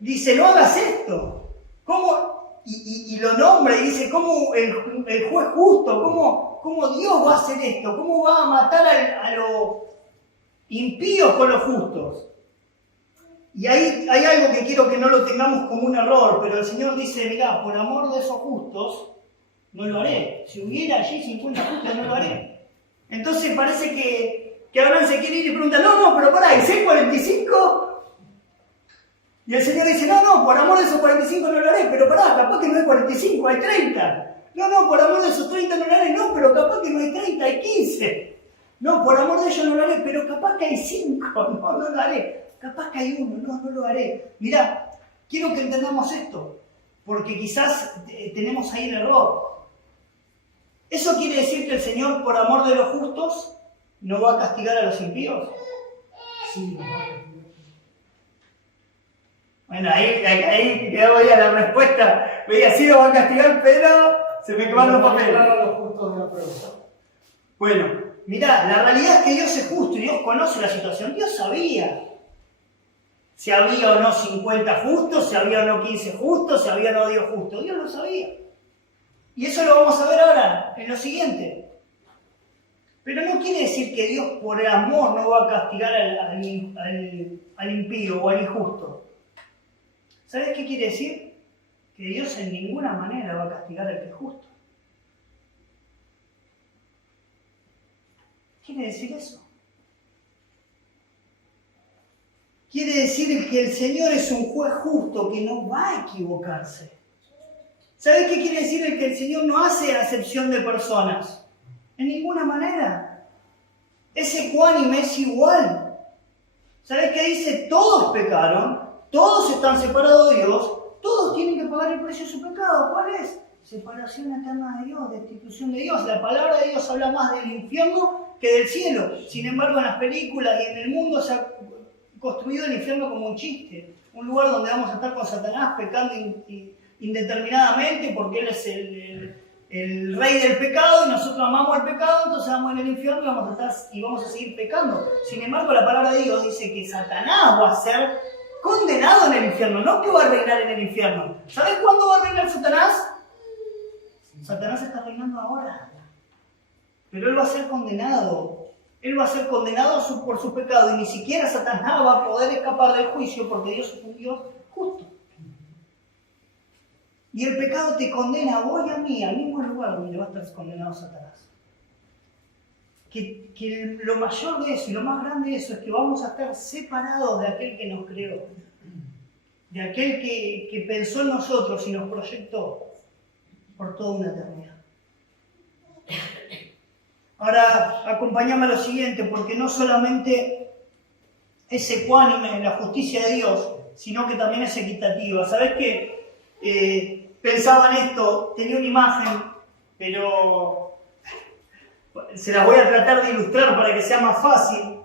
Dice, no hagas esto. ¿Cómo? Y lo nombra y dice, ¿cómo el juez justo? ¿Cómo Dios va a hacer esto? ¿Cómo va a matar a los impíos con los justos? Y ahí hay algo que quiero que no lo tengamos como un error, pero el Señor dice, mirá, por amor de esos justos, no lo haré. Si hubiera allí 50 justos, no lo haré. Entonces parece que que Abraham se quiere ir y pregunta, no, pero pará, ¿y si hay 45? Y el Señor dice, no, por amor de esos 45 no lo haré, pero pará, capaz que no hay 45, hay 30. No, por amor de esos 30 no lo haré, no, pero capaz que no hay 30, hay 15. No, por amor de ellos no lo haré, pero capaz que hay 5, no lo haré. Capaz que hay 1, no lo haré. Mirá, quiero que entendamos esto, porque quizás tenemos ahí el error. ¿Eso quiere decir que el Señor, por amor de los justos, no va a castigar a los impíos? Sí, lo va a castigar. Bueno, ahí quedó ya la respuesta. Veía, sí lo va a castigar, pero se me quedaron los papeles. A los justos de la prueba. Bueno, mirá, la realidad es que Dios es justo y Dios conoce la situación. Dios sabía si había o no 50 justos, si había o no 15 justos, si había o no 10 justos. Dios lo sabía. Y eso lo vamos a ver ahora, en lo siguiente. Pero no quiere decir que Dios por el amor no va a castigar al impío o al injusto. ¿Sabes qué quiere decir? Que Dios en ninguna manera va a castigar al que es justo. ¿Quiere decir eso? Quiere decir que el Señor es un juez justo que no va a equivocarse. ¿Sabes qué quiere decir que el Señor no hace acepción de personas? En ninguna manera. Es ecuánime, es igual. ¿Sabes qué dice? Todos pecaron, todos están separados de Dios, todos tienen que pagar el precio de su pecado. ¿Cuál es? Separación eterna de Dios, destitución de Dios. La palabra de Dios habla más del infierno que del cielo. Sin embargo, en las películas y en el mundo se ha construido el infierno como un chiste. Un lugar donde vamos a estar con Satanás pecando indeterminadamente porque él es el rey del pecado y nosotros amamos el pecado, entonces vamos en el infierno y vamos a seguir pecando. Sin embargo, la palabra de Dios dice que Satanás va a ser condenado en el infierno, no que va a reinar en el infierno. ¿Sabes cuándo va a reinar Satanás? Satanás está reinando ahora. Pero él va a ser condenado. Él va a ser condenado por su pecado y ni siquiera Satanás va a poder escapar del juicio porque Dios es un Dios justo. Y el pecado te condena a vos y a mí al mismo lugar donde va a estar condenado Satanás. Que lo mayor de eso y lo más grande de eso es que vamos a estar separados de aquel que nos creó, de aquel que pensó en nosotros y nos proyectó por toda una eternidad. Ahora, acompáñame a lo siguiente, porque no solamente es ecuánime la justicia de Dios, sino que también es equitativa. ¿Sabés qué? Pensaba en esto, tenía una imagen, pero se las voy a tratar de ilustrar para que sea más fácil.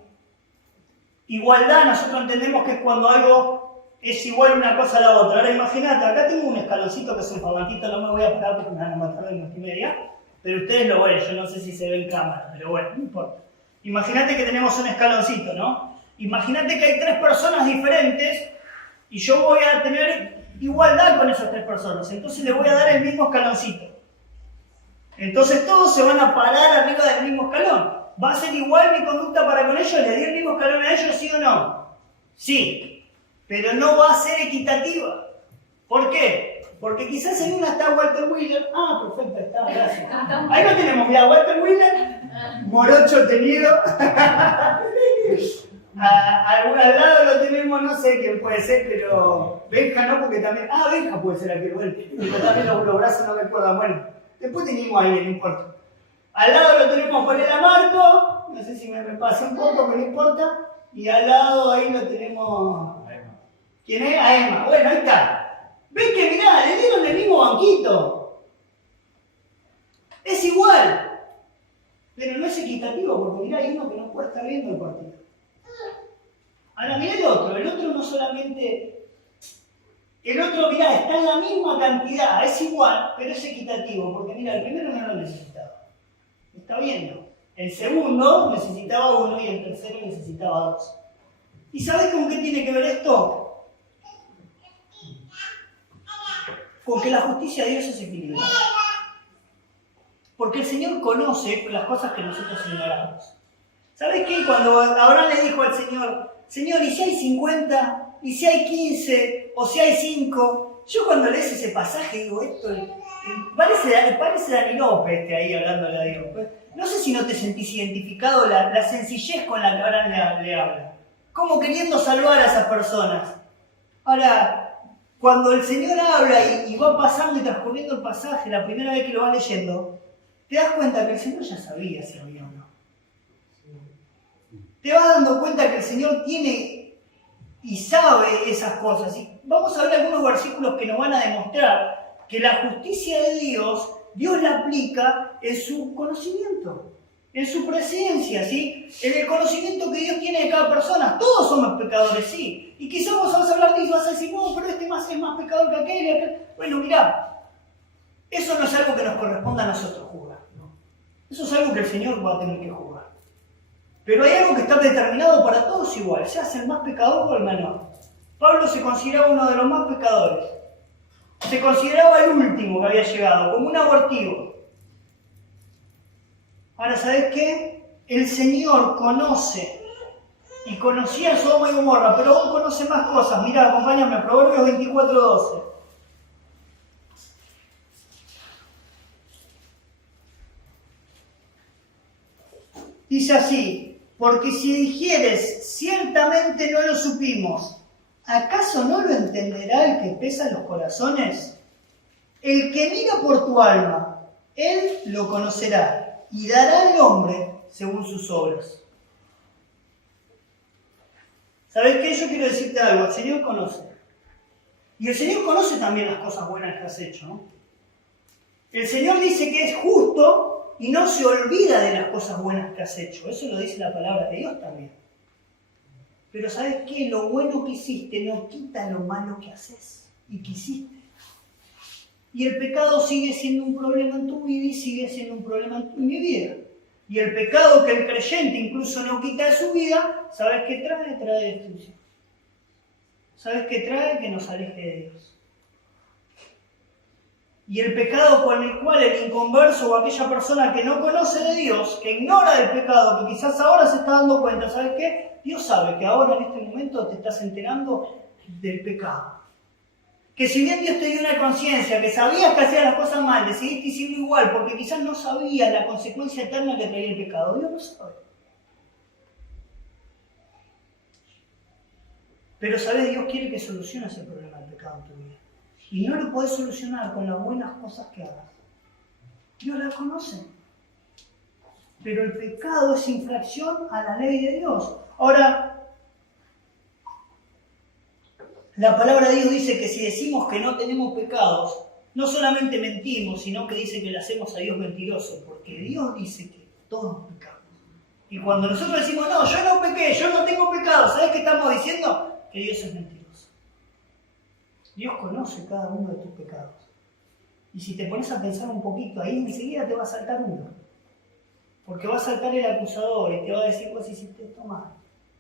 Igualdad, nosotros entendemos que es cuando algo es igual una cosa a la otra. Ahora imagínate, acá tengo un escaloncito que es un parlantito, no me voy a parar porque me van a matar en 1:30, pero ustedes lo ven, yo no sé si se ve en cámara, pero bueno, no importa. Imagínate que tenemos un escaloncito, ¿no? Imagínate que hay 3 personas diferentes y yo voy a tener igualdad con esas 3 personas, entonces les voy a dar el mismo escaloncito. Entonces todos se van a parar arriba del mismo escalón. ¿Va a ser igual mi conducta para con ellos? ¿Le di el mismo escalón a ellos, sí o no? Sí, pero no va a ser equitativa. ¿Por qué? Porque quizás en una está Walter Wheeler. Ah, perfecto, está, gracias. Ahí lo tenemos, mira, Walter Wheeler, morocho tenido. Al lado lo tenemos, no sé quién puede ser, pero Benja no, porque también... Ah, Benja puede ser aquel, bueno, pero también los brazos no me acuerdan, bueno, después tenemos ahí, no importa. Al lado lo tenemos por el Marco, no sé si me repasé un poco, pero no importa, y al lado ahí lo tenemos... ¿Quién es? A Emma, bueno, ahí está. ¿Ven que mirá, le dieron el mismo banquito? Es igual, pero no es equitativo, porque mirá, hay uno que no puede estar viendo el partido. Ahora mirá el otro no solamente... El otro, mirá, está en la misma cantidad, es igual, pero es equitativo, porque mirá, el primero no lo necesitaba. Está viendo. El segundo necesitaba 1 y el tercero necesitaba 2. ¿Y sabés con qué tiene que ver esto? Con que la justicia de Dios es equilibrada. Porque el Señor conoce las cosas que nosotros ignoramos. ¿Sabés qué? Cuando Abraham le dijo al Señor, Señor, ¿y si hay 50? ¿Y si hay 15? ¿O si hay 5? Yo cuando lees ese pasaje digo, esto Parece Dani López ahí hablándole a Dios. No sé si no te sentís identificado la sencillez con la que Abraham le habla. Como queriendo salvar a esas personas. Ahora, cuando el Señor habla y va pasando y transcurriendo el pasaje, la primera vez que lo vas leyendo, te das cuenta que el Señor ya sabía si había o no. Te vas dando cuenta que el Señor tiene y sabe esas cosas. Y vamos a ver algunos versículos que nos van a demostrar que la justicia de Dios la aplica en su conocimiento, en su presencia, ¿sí? En el conocimiento que Dios tiene de cada persona. Todos somos pecadores, sí. Y quizás vos vas a hablar de eso y vas a decir, no, pero este es más pecador que aquel y aquel. Bueno, mirá, eso no es algo que nos corresponda a nosotros juzgar, ¿no? Eso es algo que el Señor va a tener que juzgar. Pero hay algo que está determinado para todos igual, seas el más pecador o el menor. Pablo se consideraba uno de los más pecadores. Se consideraba el último que había llegado, como un abortivo. Ahora, ¿sabes qué? El Señor conoce, y conocía a Sodoma y Gomorra, pero aún conoce más cosas. Mirá, acompáñame, Proverbios 24:12. Dice así, porque si dijeres, ciertamente no lo supimos, ¿acaso no lo entenderá el que pesa los corazones? El que mira por tu alma, él lo conocerá y dará al hombre según sus obras. ¿Sabes qué? Yo quiero decirte algo, el Señor conoce. Y el Señor conoce también las cosas buenas que has hecho, ¿no? El Señor dice que es justo y no se olvida de las cosas buenas que has hecho. Eso lo dice la palabra de Dios también. Pero ¿sabes qué? Lo bueno que hiciste no quita lo malo que haces y que hiciste. Y el pecado sigue siendo un problema en tu vida y sigue siendo un problema en mi vida. Y el pecado que el creyente incluso no quita de su vida, ¿sabes qué trae? Trae destrucción. ¿Sabes qué trae? Que nos aleje de Dios. Y el pecado con el cual el inconverso o aquella persona que no conoce de Dios, que ignora del pecado, que quizás ahora se está dando cuenta, ¿sabes qué? Dios sabe que ahora en este momento te estás enterando del pecado. Que si bien Dios te dio una conciencia, que sabías que hacías las cosas mal, decidiste hacerlo igual, porque quizás no sabías la consecuencia eterna que traía el pecado. Dios lo sabe. Pero ¿sabes? Dios quiere que soluciones el problema del pecado en tu vida. Y no lo podés solucionar con las buenas cosas que hagas. Dios la conoce. Pero el pecado es infracción a la ley de Dios. Ahora, la palabra de Dios dice que si decimos que no tenemos pecados, no solamente mentimos, sino que dice que le hacemos a Dios mentiroso, porque Dios dice que todos pecamos. Y cuando nosotros decimos, no, yo no pequé, yo no tengo pecado, ¿sabes qué estamos diciendo? Que Dios es mentiroso. Dios conoce cada uno de tus pecados. Y si te pones a pensar un poquito, ahí enseguida te va a saltar uno. Porque va a saltar el acusador y te va a decir, vos hiciste esto mal,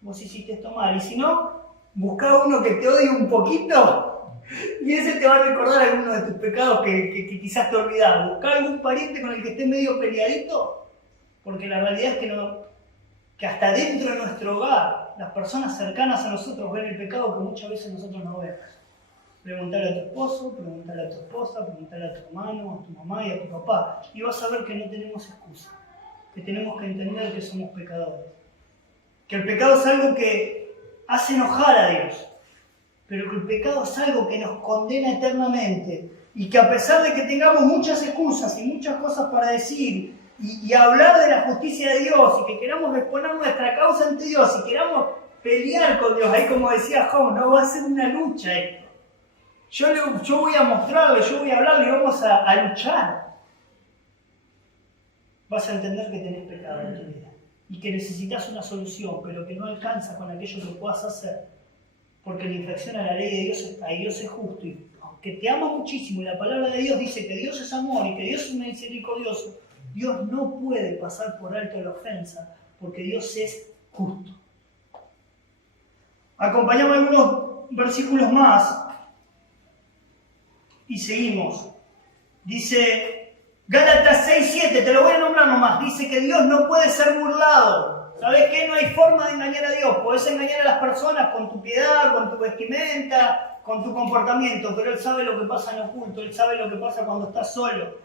vos hiciste esto mal. Y si no, busca uno que te odie un poquito y ese te va a recordar alguno de tus pecados que quizás te olvidaste. Busca algún pariente con el que esté medio peleadito, porque la realidad es que hasta dentro de nuestro hogar, las personas cercanas a nosotros ven el pecado que muchas veces nosotros no vemos. Preguntale a tu esposo, preguntale a tu esposa, preguntale a tu hermano, a tu mamá y a tu papá. Y vas a ver que no tenemos excusa, que tenemos que entender que somos pecadores. Que el pecado es algo que hace enojar a Dios, pero que el pecado es algo que nos condena eternamente y que a pesar de que tengamos muchas excusas y muchas cosas para decir y hablar de la justicia de Dios y que queramos exponer nuestra causa ante Dios y queramos pelear con Dios, ahí como decía Job, no va a ser una lucha esto. Yo voy a mostrarle, yo voy a hablarle y vamos a luchar. Vas a entender que tenés pecado en tu vida y que necesitas una solución, pero que no alcanza con aquello que puedas hacer, porque la infracción a la ley de Dios, a Dios es justo, y aunque te ama muchísimo y la palabra de Dios dice que Dios es amor y que Dios es misericordioso, Dios no puede pasar por alto la ofensa, porque Dios es justo. Acompañamos algunos versículos más y seguimos. Dice Gálatas 6:7, te lo voy a nombrar nomás, dice que Dios no puede ser burlado. ¿Sabes qué? No hay forma de engañar a Dios. Podés engañar a las personas con tu piedad, con tu vestimenta, con tu comportamiento, pero Él sabe lo que pasa en oculto, Él sabe lo que pasa cuando estás solo.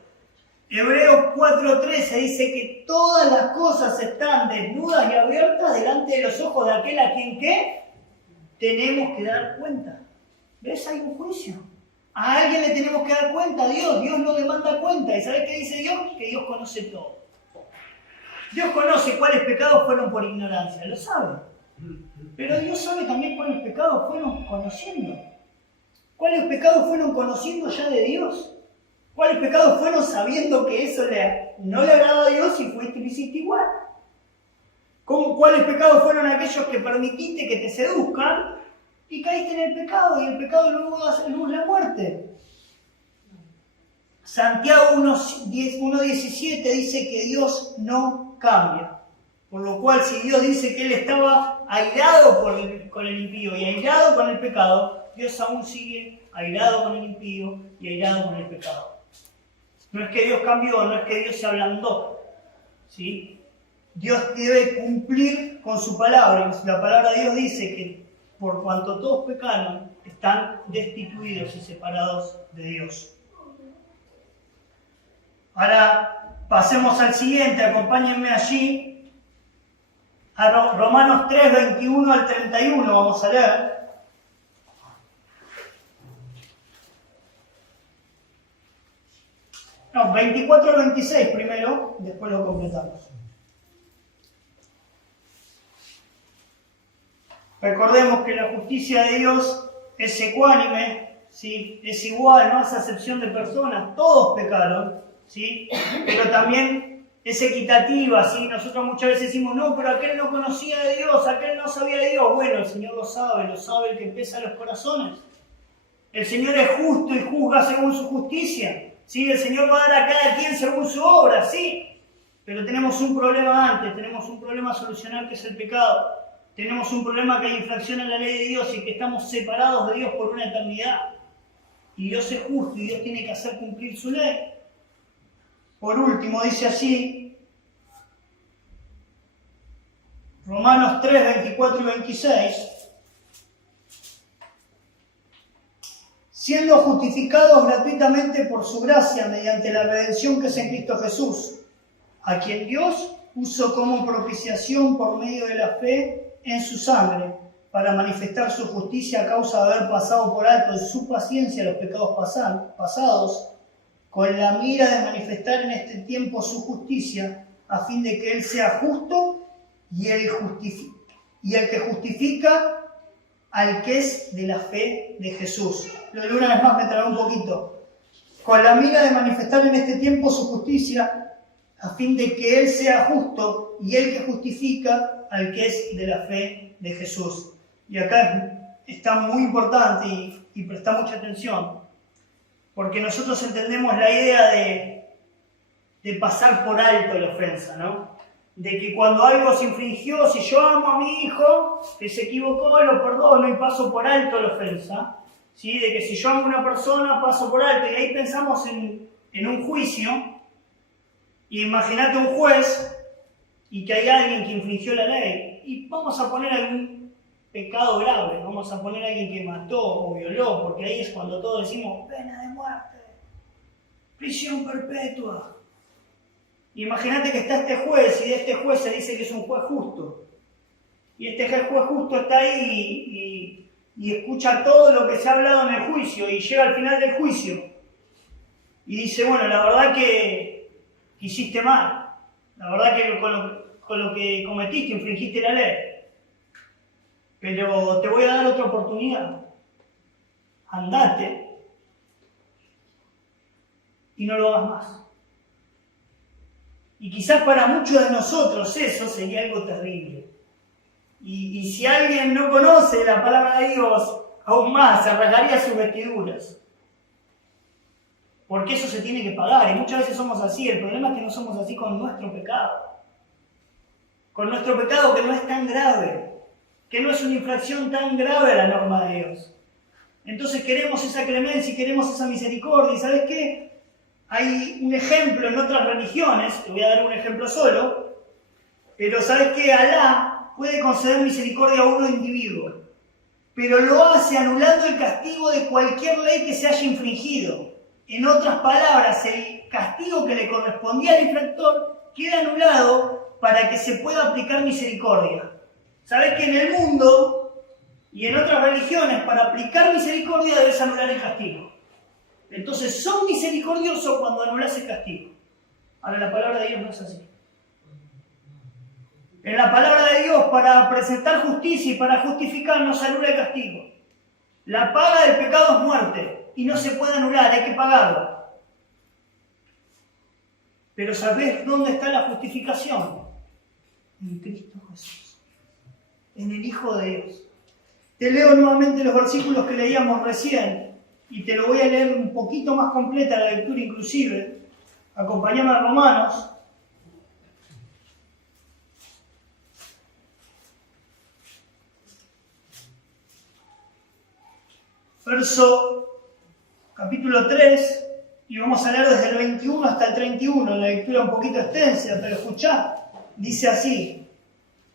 Hebreos 4:13 dice que todas las cosas están desnudas y abiertas delante de los ojos de aquel a quien ¿qué? Tenemos que dar cuenta. ¿Ves? Hay un juicio. A alguien le tenemos que dar cuenta, a Dios. Dios no demanda cuenta. ¿Y sabes qué dice Dios? Que Dios conoce todo. Dios conoce cuáles pecados fueron por ignorancia, lo sabe. Pero Dios sabe también cuáles pecados fueron conociendo. ¿Cuáles pecados fueron conociendo ya de Dios? ¿Cuáles pecados fueron sabiendo que eso no le agrada a Dios y fuiste y lo hiciste igual? ¿Cuáles pecados fueron aquellos que permitiste que te seduzcan y caíste en el pecado? Y el pecado luego hace luz la muerte. Santiago 1:17 dice que Dios no cambia. Por lo cual, si Dios dice que Él estaba airado con el impío y airado con el pecado, Dios aún sigue airado con el impío y airado con el pecado. No es que Dios cambió, no es que Dios se ablandó, ¿sí? Dios debe cumplir con su palabra. Y la palabra de Dios dice que por cuanto todos pecaron, están destituidos y separados de Dios. Ahora pasemos al siguiente, acompáñenme allí a Romanos 3, 21 al 31, vamos a leer. No, 24 al 26 primero, después lo completamos. Recordemos que la justicia de Dios es ecuánime, ¿sí? Es igual, no hace acepción de personas, todos pecaron, ¿sí? Pero también es equitativa, ¿sí? Nosotros muchas veces decimos, no, pero aquel no conocía de Dios, aquel no sabía de Dios. Bueno, el Señor lo sabe el que pesa los corazones. El Señor es justo y juzga según su justicia. Sí, el Señor va a dar a cada quien según su obra, sí. Pero tenemos un problema antes, tenemos un problema a solucionar que es el pecado. Tenemos un problema que hay infracción a la ley de Dios y que estamos separados de Dios por una eternidad. Y Dios es justo y Dios tiene que hacer cumplir su ley. Por último, dice así, Romanos 3, 24 y 26. Siendo justificados gratuitamente por su gracia mediante la redención que es en Cristo Jesús, a quien Dios puso como propiciación por medio de la fe en su sangre, para manifestar su justicia a causa de haber pasado por alto en su paciencia los pecados pasados, con la mira de manifestar en este tiempo su justicia, a fin de que Él sea justo y el que justifica al que es de la fe de Jesús. Lo de una vez más me trabé un poquito. Con la mira de manifestar en este tiempo su justicia, a fin de que Él sea justo y el que justifica al que es de la fe de Jesús. Y acá está muy importante y presta mucha atención, porque nosotros entendemos la idea de pasar por alto la ofensa, ¿no? De que cuando algo se infringió, si yo amo a mi hijo, que se equivocó, lo perdono y paso por alto la ofensa, ¿sí? De que si yo amo a una persona, paso por alto. Y ahí pensamos en un juicio, y imagínate un juez, y que hay alguien que infringió la ley, y vamos a poner algún pecado grave, vamos a poner a alguien que mató o violó, porque ahí es cuando todos decimos, pena de muerte, prisión perpetua. Imagínate que está este juez y de este juez se dice que es un juez justo. Y este juez justo está ahí y escucha todo lo que se ha hablado en el juicio y llega al final del juicio. Y dice, bueno, la verdad que hiciste mal. La verdad que con lo que cometiste infringiste la ley. Pero te voy a dar otra oportunidad. Andate y no lo hagas más. Y quizás para muchos de nosotros eso sería algo terrible. Y si alguien no conoce la palabra de Dios, aún más, se rasgaría sus vestiduras. Porque eso se tiene que pagar. Y muchas veces somos así. El problema es que no somos así con nuestro pecado. Con nuestro pecado que no es tan grave. Que no es una infracción tan grave a la norma de Dios. Entonces queremos esa clemencia y queremos esa misericordia. ¿Y sabes qué? Hay un ejemplo en otras religiones, te voy a dar un ejemplo solo. Pero ¿sabes qué? Alá puede conceder misericordia a uno individuo, pero lo hace anulando el castigo de cualquier ley que se haya infringido. En otras palabras, el castigo que le correspondía al infractor queda anulado para que se pueda aplicar misericordia. ¿Sabes que en el mundo y en otras religiones, para aplicar misericordia debes anular el castigo? Entonces, son misericordiosos cuando anulas el castigo. Ahora, la palabra de Dios no es así. En la palabra de Dios, para presentar justicia y para justificar, no se anula el castigo. La paga del pecado es muerte y no se puede anular, hay que pagarlo. Pero ¿sabés dónde está la justificación? En Cristo Jesús, en el Hijo de Dios. Te leo nuevamente los versículos que leíamos recién y te lo voy a leer un poquito más completa la lectura inclusive. Acompáñame a Romanos. Capítulo 3, y vamos a leer desde el 21 hasta el 31, la lectura un poquito extensa, pero escuchá, dice así: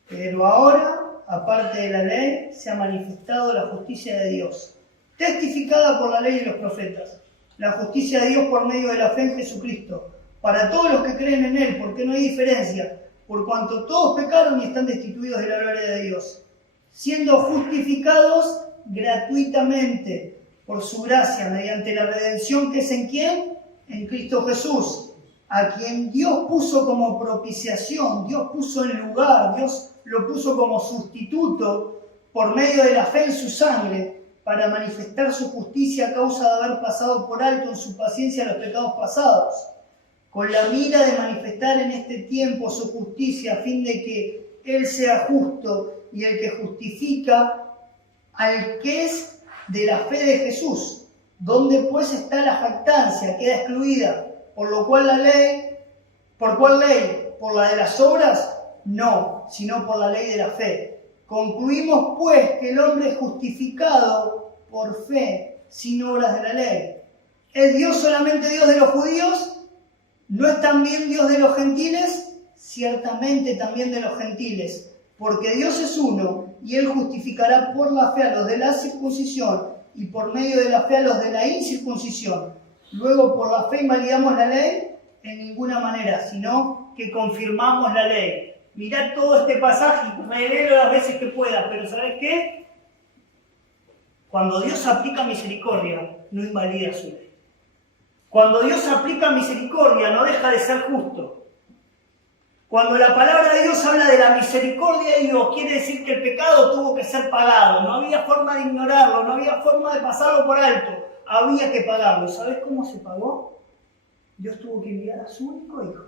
pero ahora, aparte de la ley, se ha manifestado la justicia de Dios, testificada por la ley y los profetas, la justicia de Dios por medio de la fe en Jesucristo, para todos los que creen en Él, porque no hay diferencia, por cuanto todos pecaron y están destituidos de la gloria de Dios, siendo justificados gratuitamente por su gracia, mediante la redención que es ¿en quién? En Cristo Jesús, a quien Dios puso como propiciación, Dios puso en lugar, Dios lo puso como sustituto por medio de la fe en su sangre, para manifestar su justicia a causa de haber pasado por alto en su paciencia los pecados pasados, con la mira de manifestar en este tiempo su justicia, a fin de que Él sea justo y el que justifica al que es de la fe de Jesús. ¿Dónde pues está la jactancia? Queda excluida. Por lo cual la ley, ¿por cuál ley? ¿Por la de las obras? No, sino por la ley de la fe. Concluimos pues que el hombre es justificado por fe, sin obras de la ley. ¿Es Dios solamente Dios de los judíos? ¿No es también Dios de los gentiles? Ciertamente también de los gentiles, porque Dios es uno, y Él justificará por la fe a los de la circuncisión, y por medio de la fe a los de la incircuncisión. Luego, ¿por la fe invalidamos la ley? En ninguna manera, sino que confirmamos la ley. Mirad todo este pasaje, reléelo las veces que puedas, pero ¿sabes qué? Cuando Dios aplica misericordia, no invalida su ley. Cuando Dios aplica misericordia, no deja de ser justo. Cuando la palabra de Dios habla de la misericordia de Dios, quiere decir que el pecado tuvo que ser pagado. No había forma de ignorarlo, no había forma de pasarlo por alto. Había que pagarlo. ¿Sabes cómo se pagó? Dios tuvo que enviar a su único hijo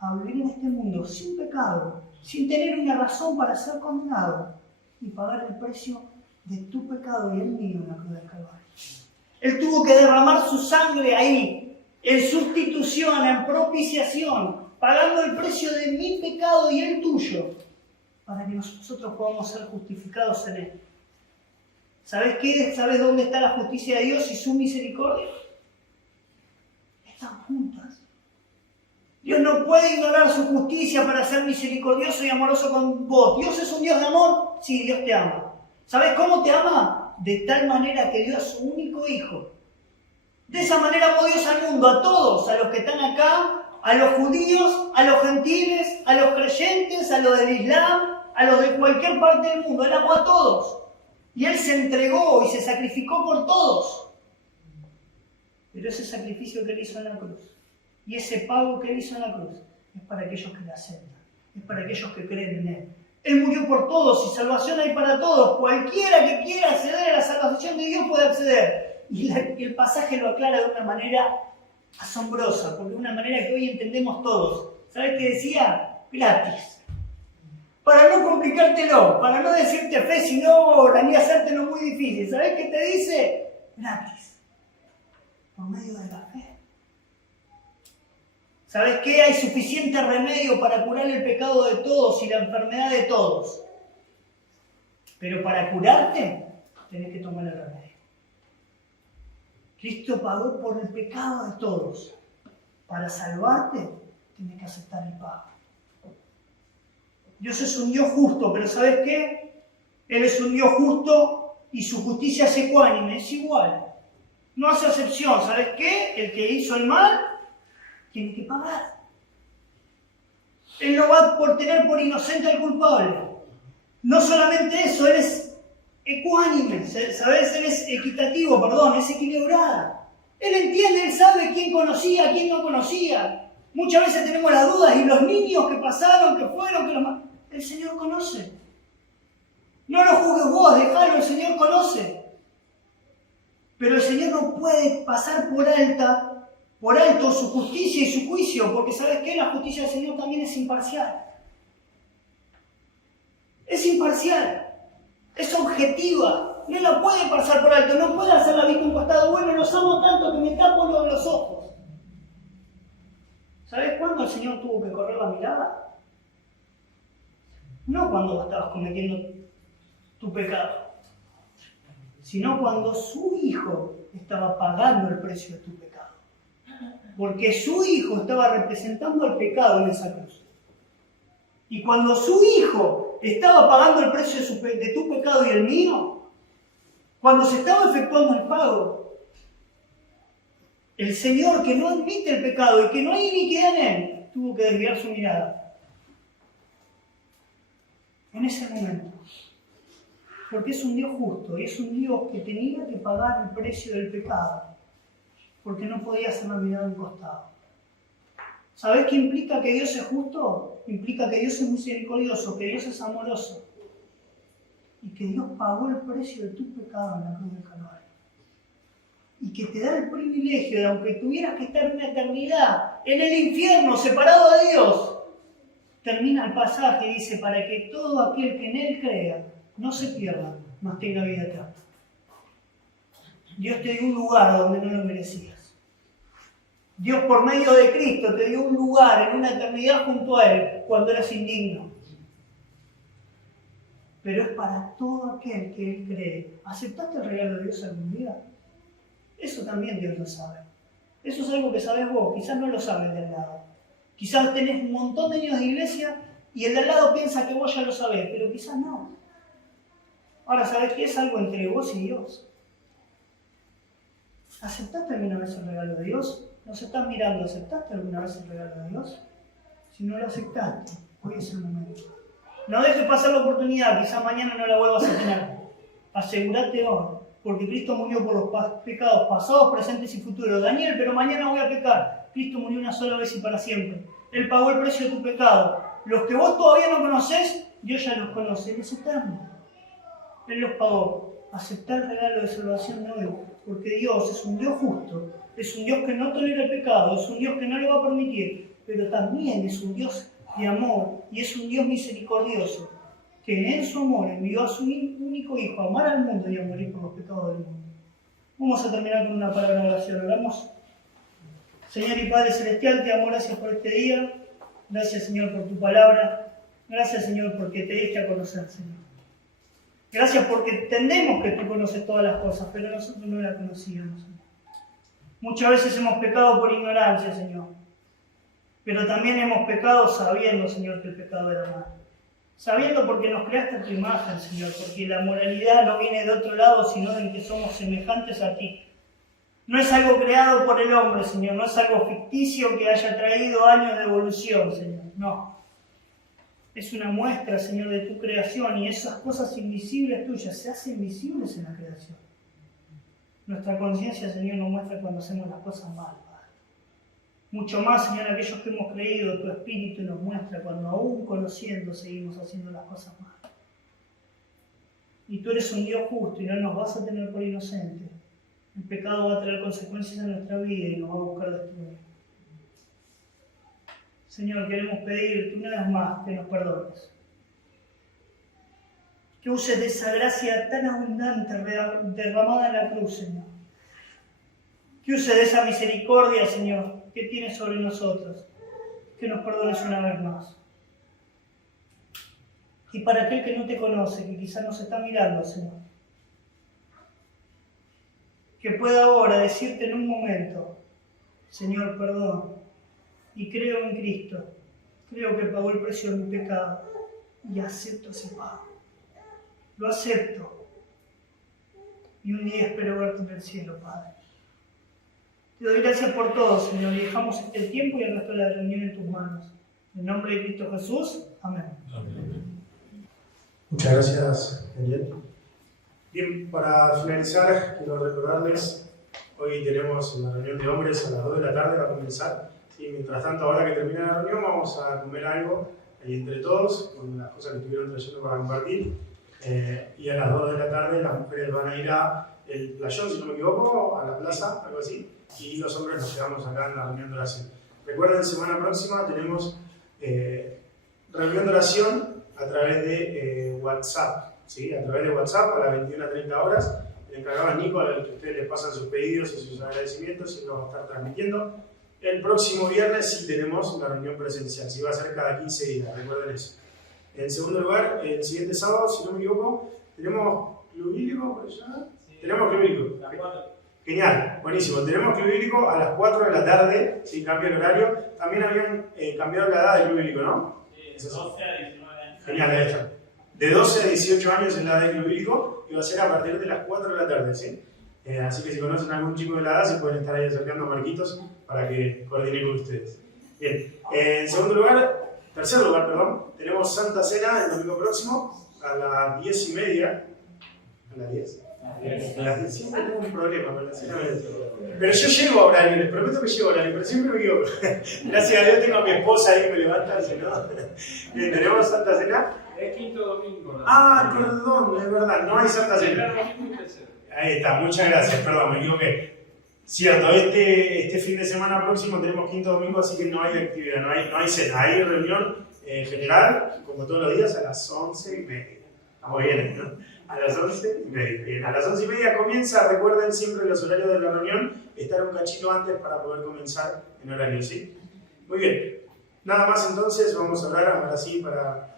a vivir en este mundo sin pecado, sin tener una razón para ser condenado y pagar el precio de tu pecado y el mío en la cruz del Calvario. Él tuvo que derramar su sangre ahí, en sustitución, en propiciación, pagando el precio de mi pecado y el tuyo, para que nosotros podamos ser justificados en Él. ¿Sabes qué? ¿Sabes dónde está la justicia de Dios y su misericordia? Están juntas. Dios no puede ignorar su justicia para ser misericordioso y amoroso con vos. ¿Dios es un Dios de amor? Sí, Dios te ama. ¿Sabes cómo te ama? De tal manera que dio a su único hijo. De esa manera amó Dios al mundo, a todos, a los que están acá, a los judíos, a los gentiles, a los creyentes, a los del Islam, a los de cualquier parte del mundo. Él amó a todos. Y Él se entregó y se sacrificó por todos. Pero ese sacrificio que Él hizo en la cruz y ese pago que Él hizo en la cruz es para aquellos que le aceptan, es para aquellos que creen en Él. Él murió por todos y salvación hay para todos. Cualquiera que quiera acceder a la salvación de Dios puede acceder. Y el pasaje lo aclara de una manera asombrosa, porque de una manera que hoy entendemos todos. ¿Sabes qué decía? Gratis. Para no complicártelo, para no decirte fe, sino ni hacértelo muy difícil. ¿Sabes qué te dice? Gratis. Por medio de la fe. ¿Sabes qué? Hay suficiente remedio para curar el pecado de todos y la enfermedad de todos. Pero para curarte, tenés que tomar el remedio. Cristo pagó por el pecado de todos. Para salvarte, tenés que aceptar el pago. Dios es un Dios justo, pero ¿sabes qué? Él es un Dios justo y su justicia es ecuánime, es igual. No hace excepción, ¿sabes qué? El que hizo el mal tiene que pagar. Él no va por tener por inocente al culpable. No solamente eso, Él es ecuánime, ¿sabes? Él es equitativo, perdón, es equilibrado. Él entiende, Él sabe quién conocía, quién no conocía. Muchas veces tenemos las dudas y los niños que pasaron, que fueron, que los... El Señor conoce. No lo juzgues vos, dejalo, el Señor conoce. Pero el Señor no puede pasar por alto su justicia y su juicio, porque ¿sabes qué? La justicia del Señor también es imparcial. Es imparcial, es objetiva, no la puede pasar por alto, no puede hacer la vista un costado, bueno, los amo tanto que me tapo los ojos. ¿Sabes cuándo el Señor tuvo que correr la mirada? No cuando estabas cometiendo tu pecado, sino cuando su Hijo estaba pagando el precio de tu pecado. Porque su Hijo estaba representando el pecado en esa cruz. Y cuando su Hijo estaba pagando el precio de tu pecado y el mío, cuando se estaba efectuando el pago, el Señor, que no admite el pecado y que no hay iniquidad en Él, tuvo que desviar su mirada. En ese momento. Porque es un Dios justo y es un Dios que tenía que pagar el precio del pecado, porque no podía hacer la mirada a un costado. ¿Sabés qué implica que Dios es justo? Implica que Dios es misericordioso, que Dios es amoroso y que Dios pagó el precio de tu pecado en la cruz del Calvario. Y que te da el privilegio de, aunque tuvieras que estar una eternidad en el infierno, separado de Dios, termina el pasaje y dice, para que todo aquel que en Él crea no se pierda, mas tenga vida eterna. Dios te dio un lugar donde no lo merecías. Dios por medio de Cristo te dio un lugar en una eternidad junto a Él cuando eras indigno. Pero es para todo aquel que Él cree. ¿Aceptaste el regalo de Dios algún día? Eso también Dios lo sabe. Eso es algo que sabes vos, quizás no lo sabes del lado. Quizás tenés un montón de años de iglesia y el de al lado piensa que vos ya lo sabés, pero quizás no. Ahora, ¿sabés qué? Es algo entre vos y Dios. ¿Aceptaste alguna vez el regalo de Dios? ¿Nos estás mirando? ¿Aceptaste alguna vez el regalo de Dios? Si no lo aceptaste, hoy es el momento. No dejes pasar la oportunidad, quizás mañana no la vuelvas a tener. Asegúrate hoy, porque Cristo murió por los pecados pasados, presentes y futuros. Daniel, pero mañana voy a pecar. Cristo murió una sola vez y para siempre. Él pagó el precio de tu pecado. Los que vos todavía no conocés, Dios ya los conoce. Él es eterno. Él los pagó. Aceptar el regalo de salvación de hoy, porque Dios es un Dios justo, es un Dios que no tolera el pecado, es un Dios que no lo va a permitir, pero también es un Dios de amor y es un Dios misericordioso, que en su amor envió a su único Hijo a amar al mundo y a morir por los pecados del mundo. Vamos a terminar con una palabra de oración. Oramos. Señor y Padre Celestial, te amo, gracias por este día, gracias Señor por tu palabra, gracias Señor porque te diste a conocer, Señor. Gracias porque entendemos que tú conoces todas las cosas, pero nosotros no las conocíamos. Muchas veces hemos pecado por ignorancia, Señor. Pero también hemos pecado sabiendo, Señor, que el pecado era malo. Sabiendo porque nos creaste a tu imagen, Señor, porque la moralidad no viene de otro lado, sino de que somos semejantes a ti. No es algo creado por el hombre, Señor, no es algo ficticio que haya traído años de evolución, Señor, no. Es una muestra, Señor, de tu creación y esas cosas invisibles tuyas se hacen visibles en la creación. Nuestra conciencia, Señor, nos muestra cuando hacemos las cosas mal, Padre. Mucho más, Señor, aquellos que hemos creído, tu Espíritu nos muestra cuando aún conociendo seguimos haciendo las cosas mal. Y tú eres un Dios justo y no nos vas a tener por inocentes. El pecado va a traer consecuencias en nuestra vida y nos va a buscar destruir. Señor, queremos pedirte una vez más que nos perdones. Que uses de esa gracia tan abundante derramada en la cruz, Señor. Que uses de esa misericordia, Señor, que tienes sobre nosotros. Que nos perdones una vez más. Y para aquel que no te conoce, que quizás nos está mirando, Señor, que pueda ahora decirte en un momento, Señor, perdón. Y creo en Cristo, creo que pagó el precio de mi pecado, y acepto ese pago. Lo acepto. Y un día espero verte en el cielo, Padre. Te doy gracias por todo, Señor, y dejamos este tiempo y el resto de la reunión en tus manos. En nombre de Cristo Jesús, amén. Muchas gracias, Daniel. Bien, para finalizar, quiero recordarles, hoy tenemos una reunión de hombres a las 2 de la tarde para comenzar. Y mientras tanto, ahora que termina la reunión, vamos a comer algo ahí entre todos, con las cosas que estuvieron trayendo para compartir. Y a las 2 de la tarde las mujeres van a ir a el playón, si no me equivoco, a la plaza, algo así, y los hombres nos quedamos acá en la reunión de oración. Recuerden, semana próxima tenemos reunión de oración a través de WhatsApp, ¿sí? A través de WhatsApp a las 21 a 30 horas. El encargado es Nico, al que ustedes les pasan sus pedidos y sus agradecimientos, y lo va a estar transmitiendo. El próximo viernes sí tenemos una reunión presencial, sí va a ser cada 15 días, recuerden eso. En segundo lugar, el siguiente sábado, si no me equivoco, tenemos Club Bíblico por allá. Sí. Tenemos Club Bíblico. Genial, buenísimo. Tenemos Club Bíblico a las 4 de la tarde, sí, cambia el horario. También habían cambiado la edad del Club Bíblico, ¿no? Sí, de 12 a 19 años. Genial, ahí está. De 12 a 18 años es la edad del Club Bíblico y va a ser a partir de las 4 de la tarde, ¿sí? Así que si conocen a algún chico de la edad, se pueden estar ahí acercando a Marquitos para que coordine con ustedes. Bien, en tercer lugar, tenemos Santa Cena el domingo próximo a las 10:30. ¿A las 10? A las 10. Siempre tengo un problema con la cena. Pero yo llego a horario, les prometo que llego a horario, pero siempre me equivoco. Gracias a Dios tengo a mi esposa ahí que me levanta, si no. Bien, tenemos Santa Cena. Es quinto domingo. ¿No? Ah, perdón, es verdad, no hay Santa Cena. Ahí está, muchas gracias, perdón, me equivoqué. Cierto, este fin de semana próximo tenemos quinto domingo, así que no hay actividad, no hay cena. Hay reunión general, como todos los días, a las 11:30. Estamos bien, ¿no? A las 11:30. Bien, a las 11:30 comienza, recuerden siempre los horarios de la reunión, estar un cachito antes para poder comenzar en horario, ¿sí? Muy bien. Nada más entonces, vamos a hablar ahora sí para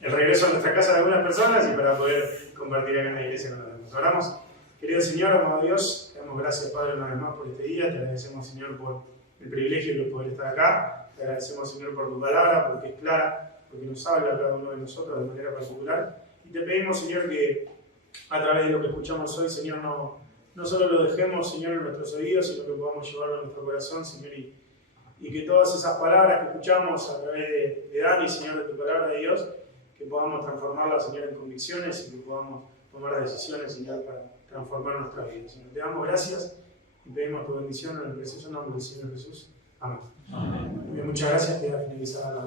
el regreso a nuestra casa de algunas personas y para poder compartir acá en la iglesia con los demás. Oramos. Querido Señor, amado Dios, te damos gracias, Padre, una vez más por este día. Te agradecemos, Señor, por el privilegio de poder estar acá. Te agradecemos, Señor, por tu palabra, porque es clara, porque nos habla a cada uno de nosotros de manera particular. Y te pedimos, Señor, que a través de lo que escuchamos hoy, Señor, no solo lo dejemos, Señor, en nuestros oídos, sino que podamos llevarlo a nuestro corazón, Señor, y que todas esas palabras que escuchamos a través de Dani, Señor, de tu palabra de Dios, que podamos transformarlas, Señor, en convicciones y que podamos tomar decisiones, Señor, para transformar nuestra vida. Señor, te damos gracias y pedimos tu bendición en el precioso nombre del Señor Jesús. Amén. Amén. Bien, muchas gracias. Queda finalizada la